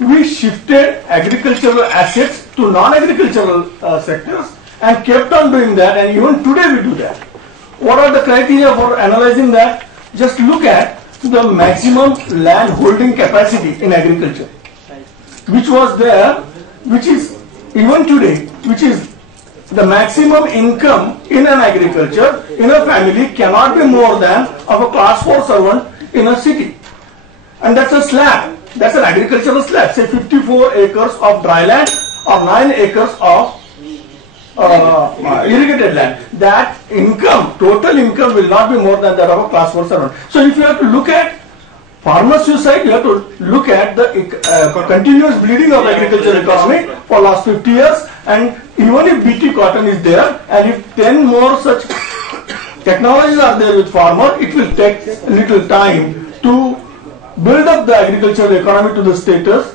We shifted agricultural assets to non-agricultural sectors and kept on doing that, and even today we do that. What are the criteria for analyzing that? Just look at the maximum land holding capacity in agriculture, which was there, which is even today, which is the maximum income in an agriculture in a family cannot be more than of a class 4 servant in a city. And that's a slab. That's an agricultural slab, say 54 acres of dry land or 9 acres of irrigated land, that income, total income will not be more than that of a class 4 servant. So if you have to look at farmer suicide, you have to look at the continuous bleeding of agricultural economy for last 50 years, and even if BT cotton is there, and if 10 more such technologies are there with farmer, it will take a little time to build up the agricultural economy to the status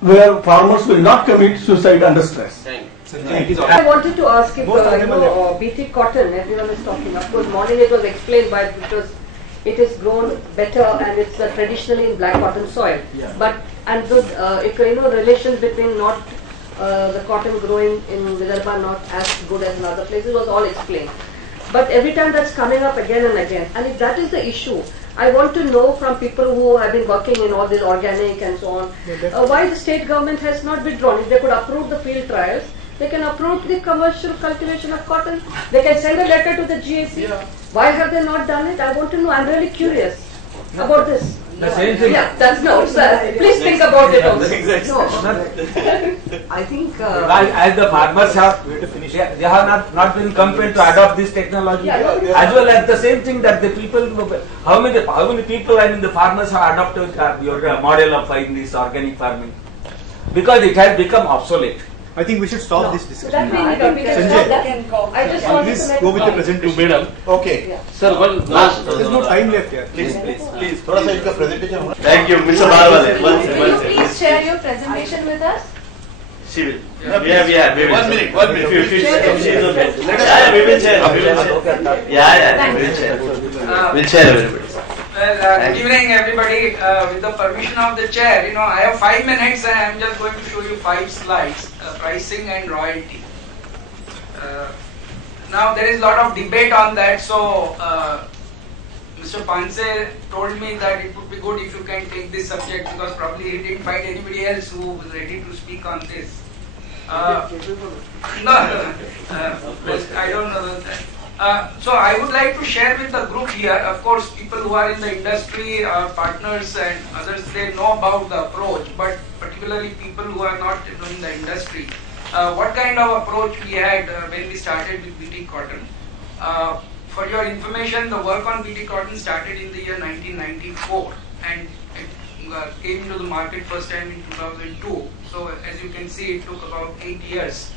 where farmers will not commit suicide under stress. I wanted to ask if BT cotton, everyone is talking. Of course, morning it was explained by because it is grown better and it's traditionally in black cotton soil. Yeah. But and the relations between not the cotton growing in Vidarbha not as good as in other places was all explained. But every time that's coming up again and again, and if that is the issue, I want to know from people who have been working in all this organic and so on, why the state government has not withdrawn. If they could approve the field trials, they can approve the commercial cultivation of cotton. They can send a letter to the GAC. Yeah. Why have they not done it? I want to know. I'm really curious about this. The same thing. Yeah, that's no, sir. Please think about it also. No. I think as the farmers have, they have not been compelled to adopt this technology, as well as the same thing that the people, how many people and the farmers have adopted your model of this organic farming, because it has become obsolete. I think we should stop this discussion. Sanjay, I just want please go with the presentation. Madam. Okay. Yeah. Sir, well, there's no time left here. Please. थोड़ा सा इनका presentation. Thank you, Mr. Barwale. Can you please share your presentation with us? She will. Yeah. 1 minute. We will share. Yeah. We'll share everybody. Well, good evening everybody. With the permission of the chair, I have 5 minutes and I am just going to show you 5 slides, pricing and royalty. Now there is a lot of debate on that, so Mr. Panse told me that it would be good if you can take this subject, because probably he didn't find anybody else who was ready to speak on this. I don't know that. So I would like to share with the group here, of course people who are in the industry, partners and others, they know about the approach, but particularly people who are not in the industry, what kind of approach we had when we started with BT cotton. For your information, the work on BT cotton started in the year 1994 and it came into the market first time in 2002. So as you can see, it took about 8 years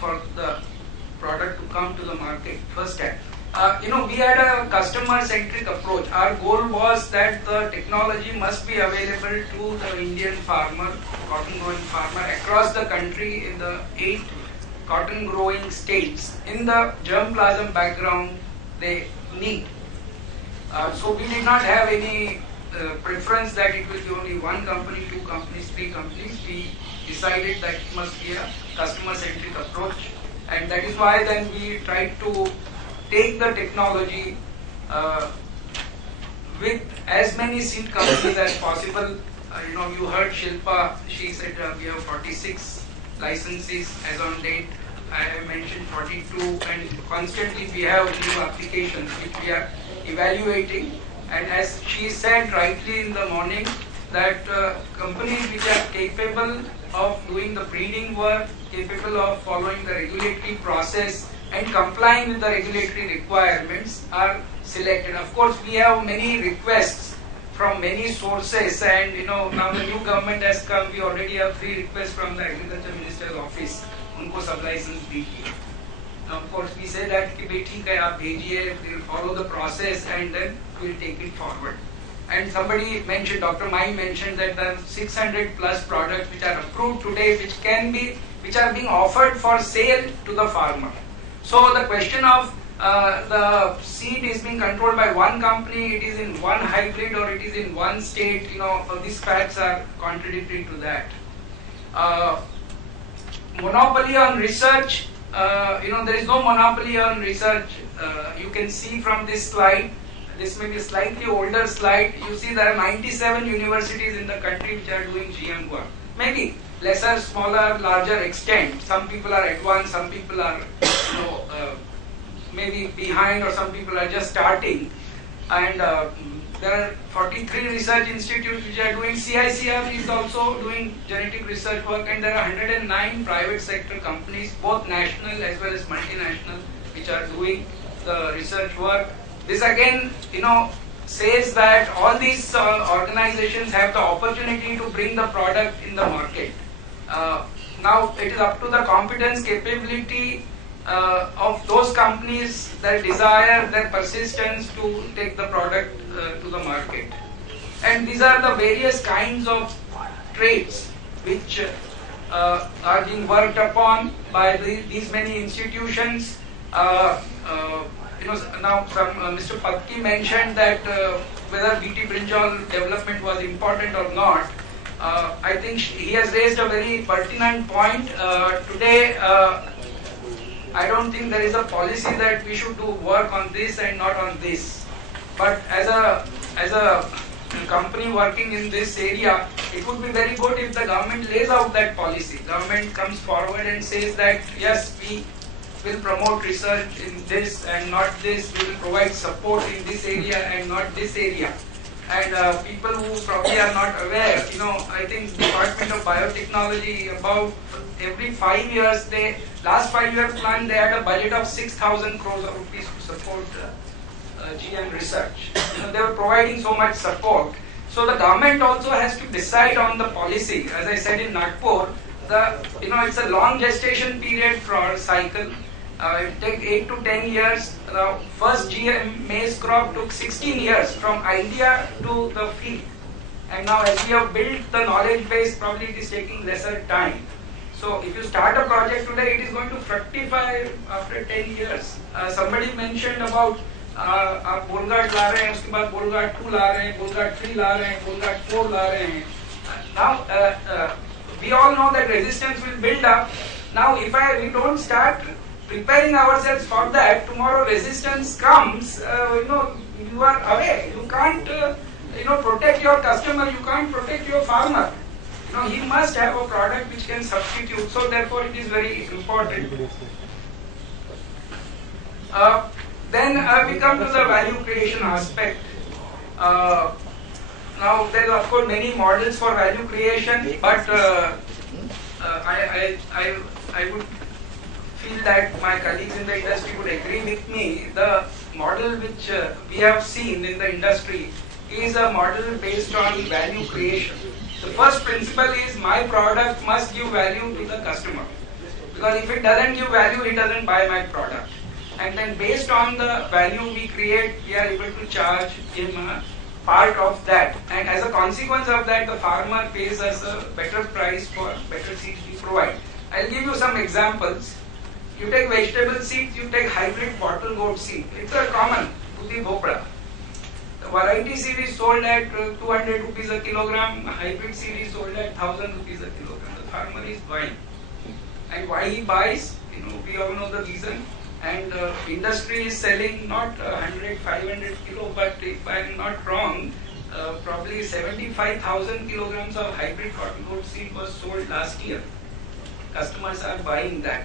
for the product to come to the market first time. We had a customer-centric approach. Our goal was that the technology must be available to the Indian farmer, cotton-growing farmer across the country in the 8 cotton-growing states in the germplasm background they need. So we did not have any preference that it will be only 1 company, 2 companies, 3 companies. We decided that it must be a customer-centric approach. And that is why then we tried to take the technology with as many seed companies as possible. You heard Shilpa, she said we have 46 licenses as on date. I have mentioned 42, and constantly we have new applications which we are evaluating. And as she said rightly in the morning, that companies which are capable of doing the breeding work, capable of following the regulatory process and complying with the regulatory requirements are selected. Of course, we have many requests from many sources, and now the new government has come. We already have 3 requests from the Agriculture Minister's office. Unko sub-license दीजिए. Now, of course, we say that कि भाई ठीक है आप भेजिए, we'll follow the process and then we'll take it forward. And somebody mentioned, Dr. Mai mentioned that there are 600 plus products which are approved today, which are being offered for sale to the farmer. So the question of the seed is being controlled by 1 company, it is in 1 hybrid or it is in 1 state, these facts are contradictory to that. Monopoly on research, there is no monopoly on research. You can see from this slide, this may be a slightly older slide. You see there are 97 universities in the country which are doing GM work. Maybe lesser, smaller, larger extent. Some people are advanced, some people are maybe behind, or some people are just starting. And There are 43 research institutes which are doing. CICR is also doing genetic research work, and there are 109 private sector companies, both national as well as multinational, which are doing the research work. This again, says that all these organizations have the opportunity to bring the product in the market. Now it is up to the competence, capability of those companies, their desire, their persistence to take the product to the market. And these are the various kinds of traits which are being worked upon by these many institutions. Now Mr. Patki mentioned that whether BT brinjal development was important or not. I think he has raised a very pertinent point. Today, I don't think there is a policy that we should do work on this and not on this. But as a company working in this area, it would be very good if the government lays out that policy. Government comes forward and says that yes, we will promote research in this and not this. We will provide support in this area and not this area. And people who probably are not aware, I think Department of Biotechnology, about every 5 years, last 5-year plan, they had a budget of 6,000 crores of rupees to support GM research. They were providing so much support. So the government also has to decide on the policy. As I said in Nagpur, it's a long gestation period for our cycle. It takes 8 to 10 years. The first GM maize crop took 16 years from idea to the field. And now as we have built the knowledge base, probably it is taking lesser time. So if you start a project today, it is going to fructify after 10 years. Somebody mentioned about आप बोलगाट ला रहे हैं, उसके बाद बोलगाट 2 ला रहे हैं, बोलगाट 3 ला रहे हैं, बोलगाट 4 ला रहे हैं. Now we all know that resistance will build up. Now if we don't start preparing ourselves for that, tomorrow resistance comes, you are away. You can't, protect your customer, you can't protect your farmer. He must have a product which can substitute. So therefore it is very important. Then we come to the value creation aspect. Now there are of course many models for value creation, but I would feel that my colleagues in the industry would agree with me. The model which we have seen in the industry is a model based on value creation. The first principle is my product must give value to the customer, because if it doesn't give value, he doesn't buy my product. And then based on the value we create, we are able to charge him a part of that. And as a consequence of that, the farmer pays us a better price for better seeds we provide. I'll give you some examples. You take vegetable seeds, you take hybrid bottle gourd seed. It's a common, Tuti Bhopra. The variety seed is sold at 200 rupees a kilogram, hybrid seed is sold at 1000 rupees a kilogram. The farmer is buying. And why he buys, we all know the reason. And industry is selling not 100, 500 kilo, but if I am not wrong, probably 75,000 kilograms of hybrid cotton gourd seed was sold last year. Customers are buying that.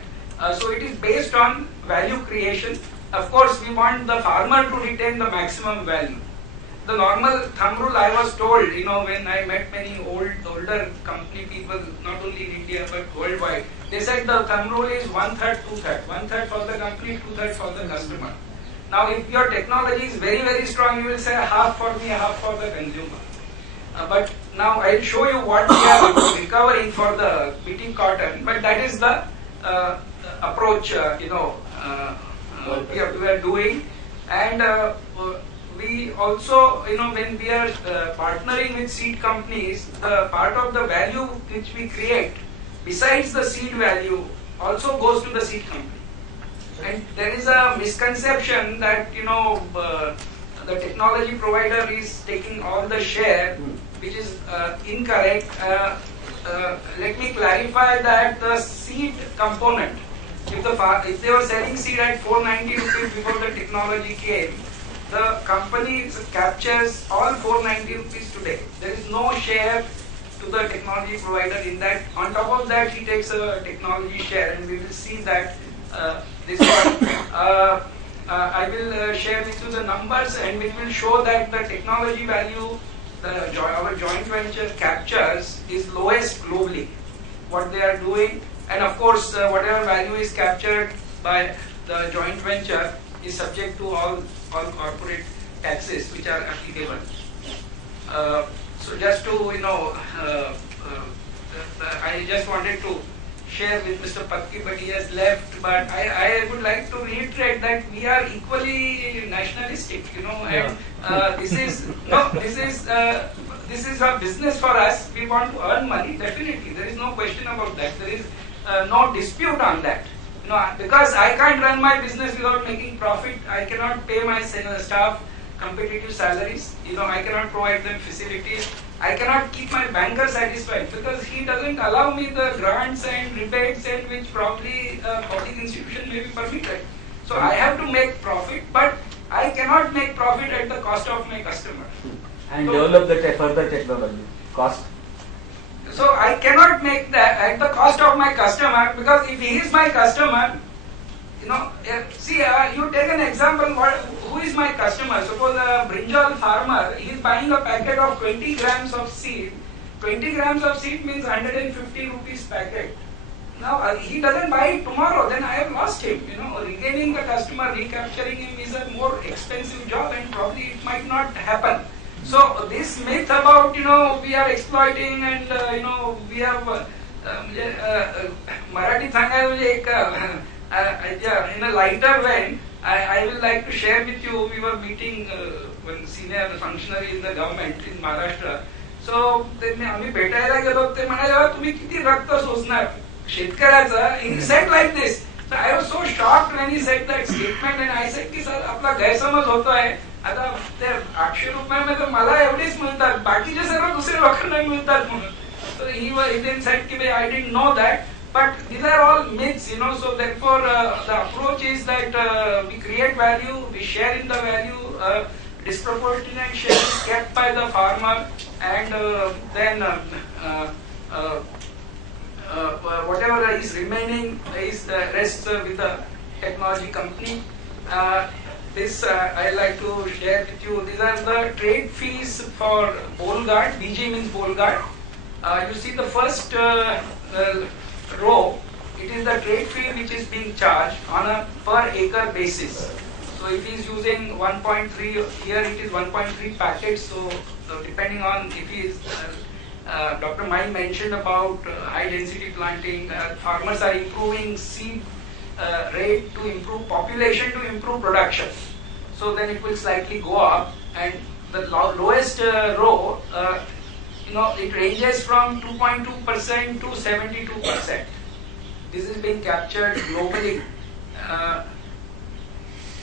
So it is based on value creation. Of course, we want the farmer to retain the maximum value. The normal thumb rule I was told, when I met many older company people, not only in India but worldwide, they said the thumb rule is 1/3, 2/3. 1/3 for the company, 2/3 for the customer. Now, if your technology is very, very strong, you will say half for me, half for the consumer. But now I'll show you what we are recovering for the BT cotton. But that is the approach, we are doing. And we also, when we are partnering with seed companies, the part of the value which we create, besides the seed value, also goes to the seed company. And there is a misconception that, the technology provider is taking all the share, which is incorrect. Let me clarify that the seed component, if they were selling seed at 490 rupees before the technology came, the company captures all 490 rupees today. There is no share to the technology provider in that. On top of that, he takes a technology share, and we will see that this one. I will share with you the numbers, and which will show that the technology value our joint venture captures is lowest globally. What they are doing, and of course whatever value is captured by the joint venture is subject to all corporate taxes which are applicable. So just to I just wanted to share with Mr. Patki, but he has left. But I would like to reiterate that we are equally nationalistic, and this is a business for us. We want to earn money, definitely. There is no question about that. There is no dispute on that. Because I can't run my business without making profit. I cannot pay my staff competitive salaries. I cannot provide them facilities. I cannot keep my banker satisfied because he doesn't allow me the grants and rebates and which probably a public institution may be permitted. So I have to make profit, but I cannot make profit at the cost of my customer. And develop the further technology cost. So I cannot make that at the cost of my customer, because if he is my customer, see, you take an example, who is my customer? Suppose a brinjal farmer, he is buying a packet of 20 grams of seed. 20 grams of seed means 150 rupees packet. Now, he doesn't buy it tomorrow, then I have lost him. Regaining the customer, recapturing him is a more expensive job, and probably it might not happen. So this myth about, we are exploiting and, we have, Marathi Sangha in a lighter vein, I will like to share with you, we were meeting one senior functionary in the government in Maharashtra. So, आम्ही भेटायला गेलो, ते म्हणाले तुम्ही किती रक्त सोसणार शेतकऱ्याचं. He said like this. So I was so shocked when he said that statement, and I said की सर आपला गैरसमज होतोय. आता ते 800 रुपये तर मला एवढेच मिळतात, बाकीचे सर्व दुसरे लोकांना मिळतात म्हणून. So he then said की I didn't know that. But these are all myths, so therefore the approach is that we create value, we share in the value, disproportionate share is kept by the farmer, and then whatever is remaining is the rest with the technology company. This I like to share with you. These are the trade fees for Bolgard. BG means Bolgard. You see the first row, it is the trade fee which is being charged on a per acre basis. So if he is using 1.3, here it is 1.3 packets. So depending on if he is, Dr. Mai mentioned about high density planting, farmers are improving seed rate to improve population, to improve production. So then it will slightly go up, and the lowest row, it ranges from 2.2% to 72%. This is being captured globally.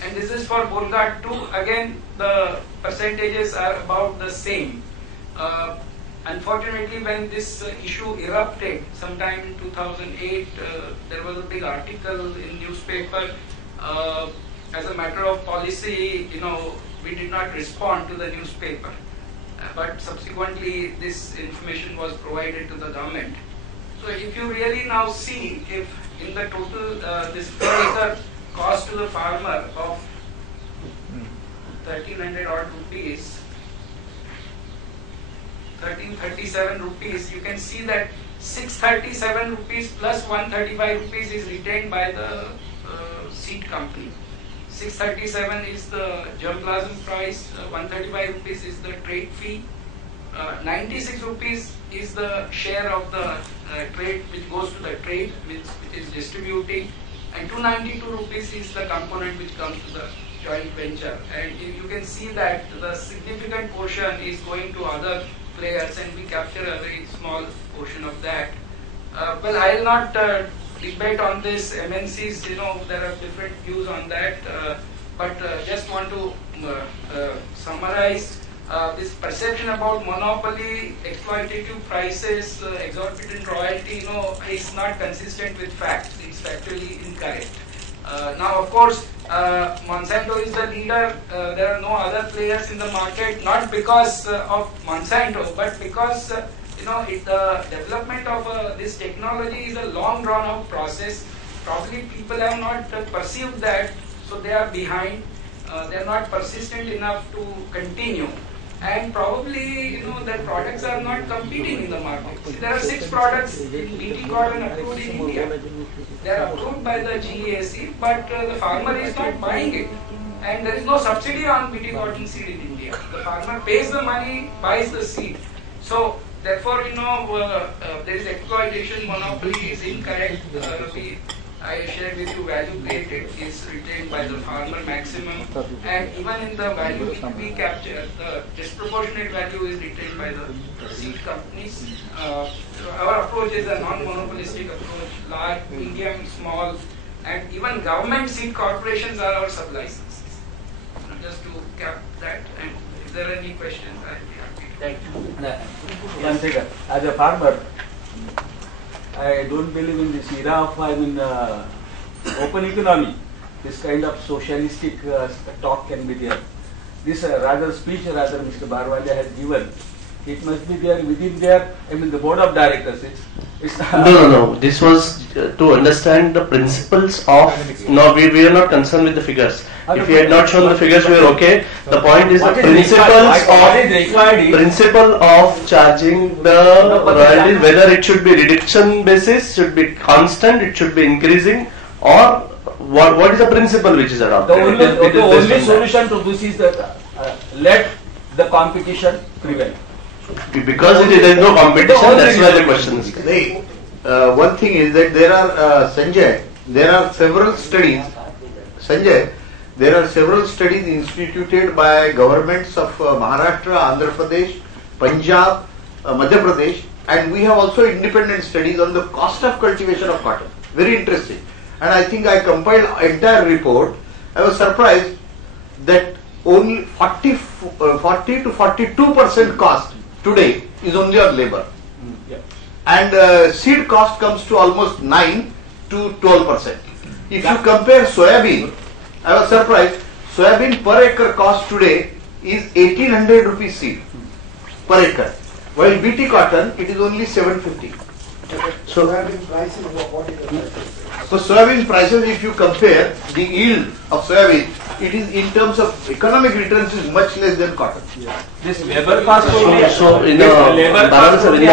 And this is for Bolgard 2. Again, the percentages are about the same. Unfortunately, when this issue erupted sometime in 2008, there was a big article in newspaper. As a matter of policy, we did not respond to the newspaper. But subsequently this information was provided to the government. So if you really now see, if in the total this per acre cost to the farmer of 1300 odd rupees, 1337 rupees, you can see that 637 rupees plus 135 rupees is retained by the seed company. 637 is the germplasm price, 135 rupees is the trade fee, 96 rupees is the share of the trade which goes to the trade, which is distributing, and 292 rupees is the component which comes to the joint venture. And you can see that the significant portion is going to other players, and we capture a very small portion of that. Well, I will not debate on this. MNCs, there are different views on that, but just want to summarize this perception about monopoly, exploitative prices, exorbitant royalty, is not consistent with facts. It's factually incorrect. Now, of course, Monsanto is the leader. There are no other players in the market, not because of Monsanto, but because the development of this technology is a long drawn out process. Probably people have not perceived that. so they are behind. They are not persistent enough to continue, and probably the products are not competing in the market. See, there are 6 products in BT cotton approved in India. They are approved by the GAC, but the farmer is not buying it, and there is no subsidy on BT cotton seed in India. The farmer pays the money, buys the seed. So therefore, there is exploitation, monopoly is incorrect. I shared with you value created is retained by the farmer maximum, and even in the value we capture, the disproportionate value is retained by the seed companies. Our approach is a non-monopolistic approach, large, medium, small, and even government seed corporations are our sub-licenses. Just to cap that, and if there are any questions, I'll be happy to. Thank you. One second. As a farmer, I don't believe in this era of, open economy. This kind of socialistic talk can be there. This speech Mr. Barwale has given, it must be there within their, the board of directors. No. This was to understand the principles of. No, we are not concerned with the figures. If you had not shown the figures, we are okay. The point is the principle of charging the royalties, whether it should be reduction basis, should be constant, it should be increasing, or what is the principle which is adopted? The only solution to this is that let the competition prevail. Because there is no competition, that's why the question is. One thing is that there are, Sanjay, there are several studies, there are several studies instituted by governments of Maharashtra, Andhra Pradesh, Punjab, Madhya Pradesh, and we have also independent studies on the cost of cultivation of cotton. Very interesting. And I think I compiled an entire report. I was surprised that only 40 to 42% cost today is only on labor. And seed cost comes to almost 9 to 12%. If you compare soybean, I was surprised, soybean per acre cost today is 1800 rupees seed per acre, while BT cotton it is only 750. So soybean prices, if you compare the yield of soybean, it is in terms of economic returns is much less than cotton. This labor cost. So in a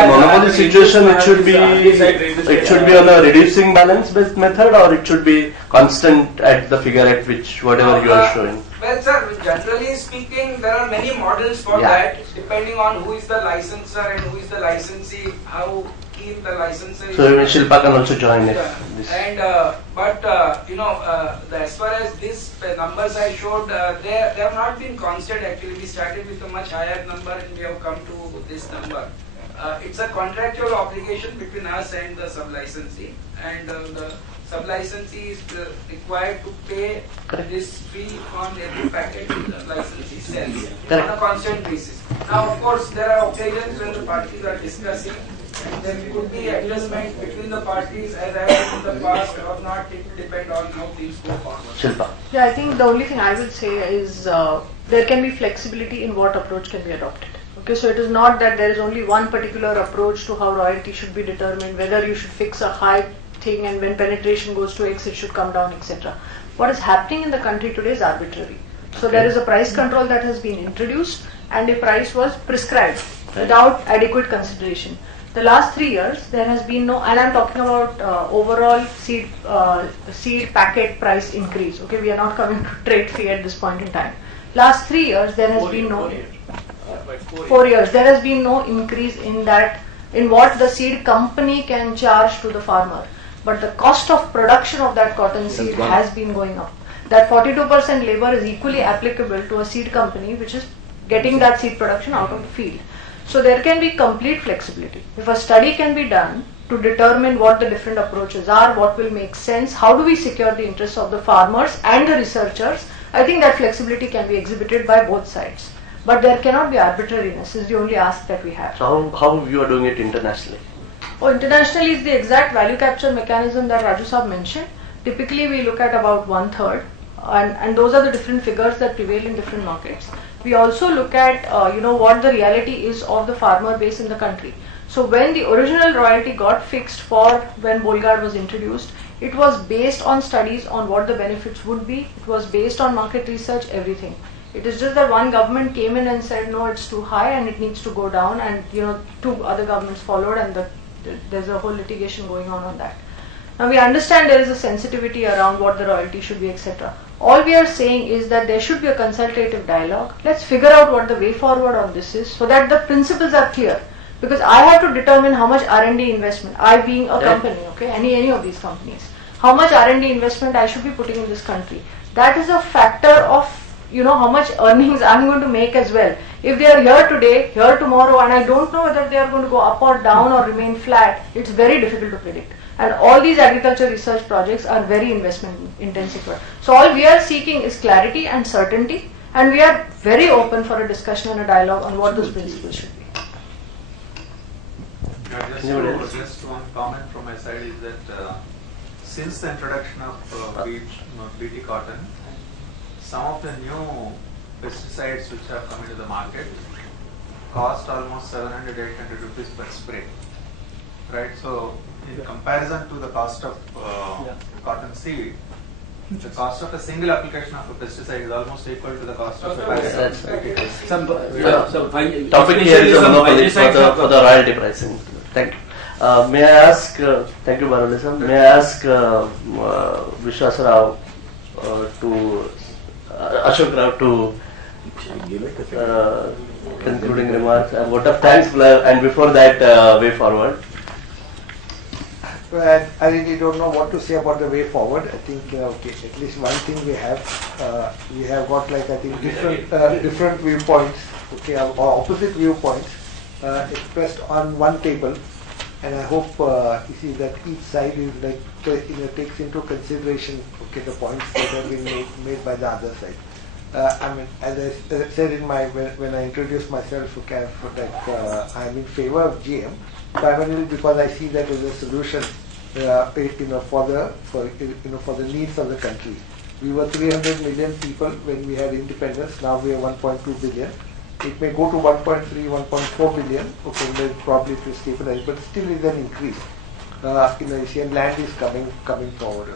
monopoly situation, it should be on a reducing balance based method, or it should be constant at the figure at which whatever you are showing. Well, sir, generally speaking, there are many models for that, depending on who is the licensor and who is the licensee, how keen the licensor is. So even Shilpa can also join it. And as far as these numbers I showed, they have not been constant. Actually, we started with a much higher number and we have come to this number. It's a contractual obligation between us and the sub-licensee, and the sub-licensee is required to pay this fee on every packet the licensee sells on a constant basis. Now, of course, there are occasions when the parties are discussing, and there could be adjustment between the parties, as I have in the past or not. It will depend on how things go forward. Shilpa. Yeah, I think the only thing I will say is there can be flexibility in what approach can be adopted. Okay, so it is not that there is only one particular approach to how royalty should be determined, whether you should fix a high thing and when penetration goes to X it should come down, etc. What is happening in the country today is arbitrary. So there is a price control that has been introduced and a price was prescribed without adequate consideration. The last 3 years there has been no, and I am talking about overall seed packet price increase. Okay, we are not coming to trade fee at this point in time. Last 3 years there has been no 4 years. There has been no increase in that, in what the seed company can charge to the farmer. But the cost of production of that cotton seed has been going up. That 42% labor is equally applicable to a seed company which is getting that seed production out of the field. So there can be complete flexibility. If a study can be done to determine what the different approaches are, what will make sense, how do we secure the interests of the farmers and the researchers, I think that flexibility can be exhibited by both sides. But there cannot be arbitrariness, is the only ask that we have. So how you are doing it internationally? Oh, internationally is the exact value capture mechanism that Raju Saab mentioned. Typically we look at about 1/3 and those are the different figures that prevail in different markets. We also look at what the reality is of the farmer base in the country. So when the original royalty got fixed for when Bolgard was introduced, It was based on studies on what the benefits would be. It was based on market research, everything. It is just that one government came in and said, no, it's too high and it needs to go down, and two other governments followed, and there's a whole litigation going on that. Now we understand there is a sensitivity around what the royalty should be, etc. All we are saying is that there should be a consultative dialogue. Let's figure out what the way forward on this is, so that the principles are clear. Because I have to determine how much R&D investment, I being a company, okay, any of these companies, how much R&D investment I should be putting in this country. That is a factor of, how much earnings I'm going to make as well. If they are here today, here tomorrow, and I don't know whether they are going to go up or down or remain flat, it's very difficult to predict. And all these agriculture research projects are very investment intensive. So all we are seeking is clarity and certainty, and we are very open for a discussion and a dialogue on what those principles should be. Just one comment from my side is that since the introduction of BT cotton, some of the new pesticides which have come into the market cost almost 700-800 rupees per spray, right? So in comparison to the cost of cotton seed, the cost of a single application of a pesticide is almost equal to the cost of a topic here is a monopoly for the royalty pricing. Thank you. May I ask, thank you Barole sir, may I ask Vishwas Rao Ashok Rao to concluding remarks, a vote of thanks, and before that way forward. Well, I really don't know what to say about the way forward. I think at least one thing we have got different viewpoints, or opposite viewpoints expressed on one table, and I hope you see that each side is takes into consideration the points that have been made by the other side. I mean, as I said in when I introduced myself, I am in favor of GM, primarily because I see that as a solution, for the needs of the country. We were 300 million people when we had independence. Now we are 1.2 billion. It may go to 1.3, 1.4 billion. Okay, probably to stabilize, but still is an increase. And land is coming forward.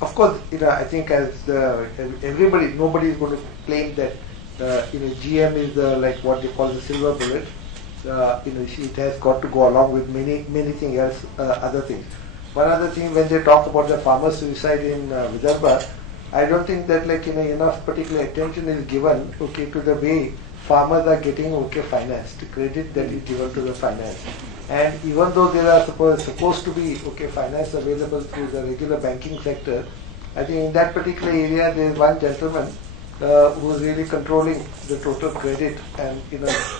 Of course, I think nobody is going to claim that GM is what they call the silver bullet. It has got to go along with many things else, other things. One other thing, when they talk about the farmer suicide in Vidarbha, I don't think that enough particular attention is given to the way farmers are getting finance, the credit that is given to the finance. And even though there are supposed to be finance available through the regular banking sector, I think in that particular area there is one gentleman who is really controlling the total credit, and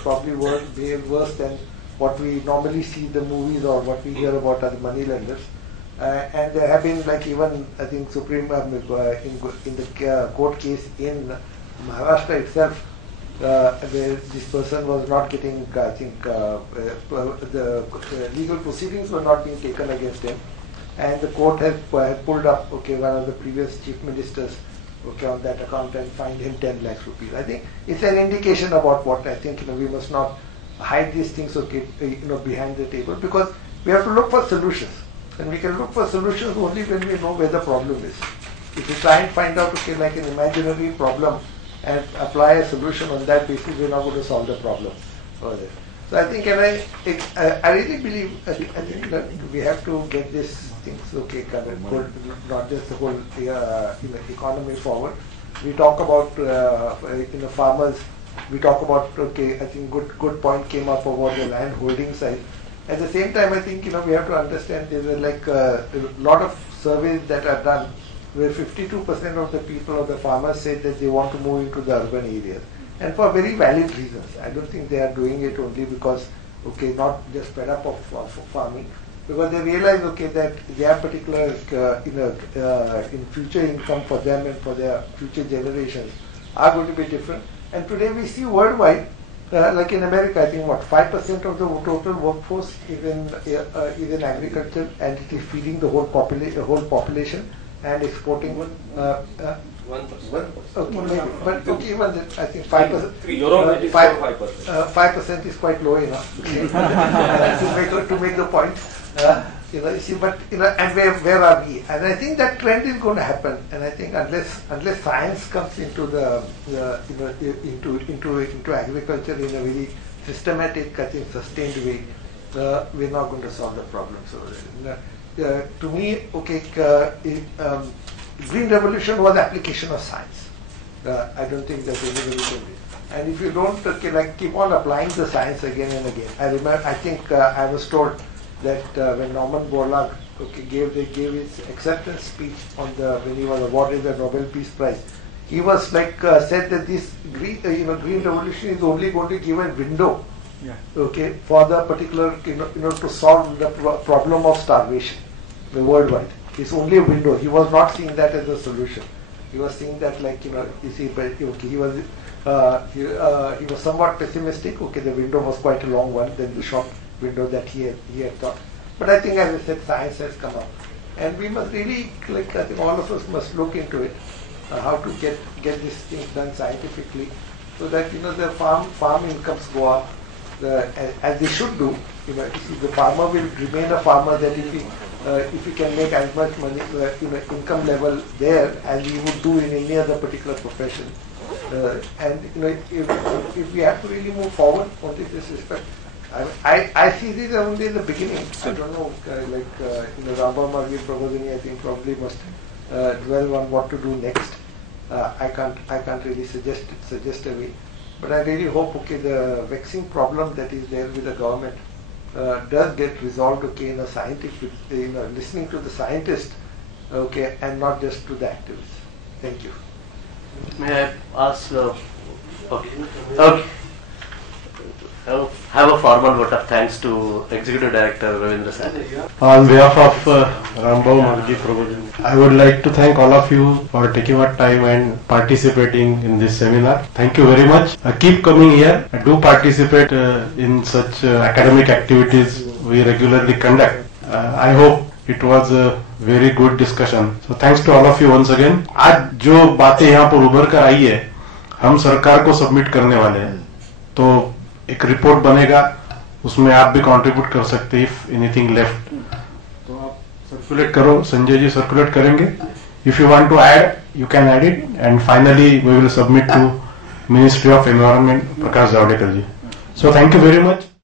probably worse than what we normally see in the movies or what we hear about other money lenders. And there have been even I think Supreme in the court case in Maharashtra itself, where this person was not getting, I think the legal proceedings were not being taken against him, and the court had pulled up one of the previous chief ministers on that account and fined him 10 lakhs rupees. I think it's an indication about what I think we must not hide these things behind the table, because we have to look for solutions, and we can look for solutions only when we know where the problem is. If we try and find out an imaginary problem and apply a solution on that basis, we're not going to solve the problem further. So I think, I really believe, I think that we have to get these things not just the whole economy forward. We talk about farmers. We talk about I think good point came up about the land holding side. At the same time, I think we have to understand there's a lot of surveys that are done where 52% of the people or the farmers said that they want to move into the urban areas, and for very valid reasons. I don't think they are doing it only because not just fed up of farming, because they realize that their particular in future income for them and for their future generations are going to be different. And today we see worldwide, like in America, I think 5% of the total workforce is in agriculture, and it is feeding the whole population and exporting 1%. Okay, maybe. But even that, I think 5%. 5% is quite low enough to make the point. you see, but and where are we? And I think that trend is going to happen. And I think unless science comes into into agriculture in a very systematic, I think, sustained way, we're not going to solve the problem. So, to me, Green Revolution was application of science. I don't think that anybody can do. And if you don't keep on applying the science again and again, I think I was told that when Norman Borlaug gave his acceptance speech when he was awarded the Nobel Peace Prize, he was said that this Green Revolution is only going to give a window, for the particular to solve the problem of starvation worldwide. It's only a window. He was not seeing that as a solution. He was seeing that he was somewhat pessimistic. The window was quite a long one than the short window that he had thought. But I think, as I said, science has come up, and we must really, I think all of us must look into it, how to get these things done scientifically, so that the farm incomes go up, as they should do. The farmer will remain a farmer, that if he can make as much money, income level there as he would do in any other particular profession. And if we have to really move forward on this respect, I see this only in the beginning. I don't know, Rambam Margir Prabodhini, I think, probably must dwell on what to do next. I can't really suggest a way, but I really hope the vexing problem that is there with the government does get resolved in a scientific, listening to the scientists, and not just to the activists. Thank you. May I ask? Okay. I have a formal vote of thanks to Executive Director Ravindra Sane. On behalf of Rambam Margir Prabodhini, I would like to thank all of you for taking out time and participating in this seminar. Thank you very much. Keep coming here. Do participate in such academic activities we regularly conduct. I hope it was a very good discussion. So thanks to all of you once again. आज जो बातें यहाँ पर उभर कर आई है, हम सरकार को सबमिट करने वाले हैं. तो एक रिपोर्ट बनेगा, उसमें आप भी कंट्रीब्यूट कर सकते हैं इफ एनीथिंग लेफ्ट. तो आप सर्कुलेट करो, संजय जी सर्कुलेट करेंगे. If you want to add, you can add it, and finally we will submit to ministry of environment, Prakash Javadekar ji. So thank you very much.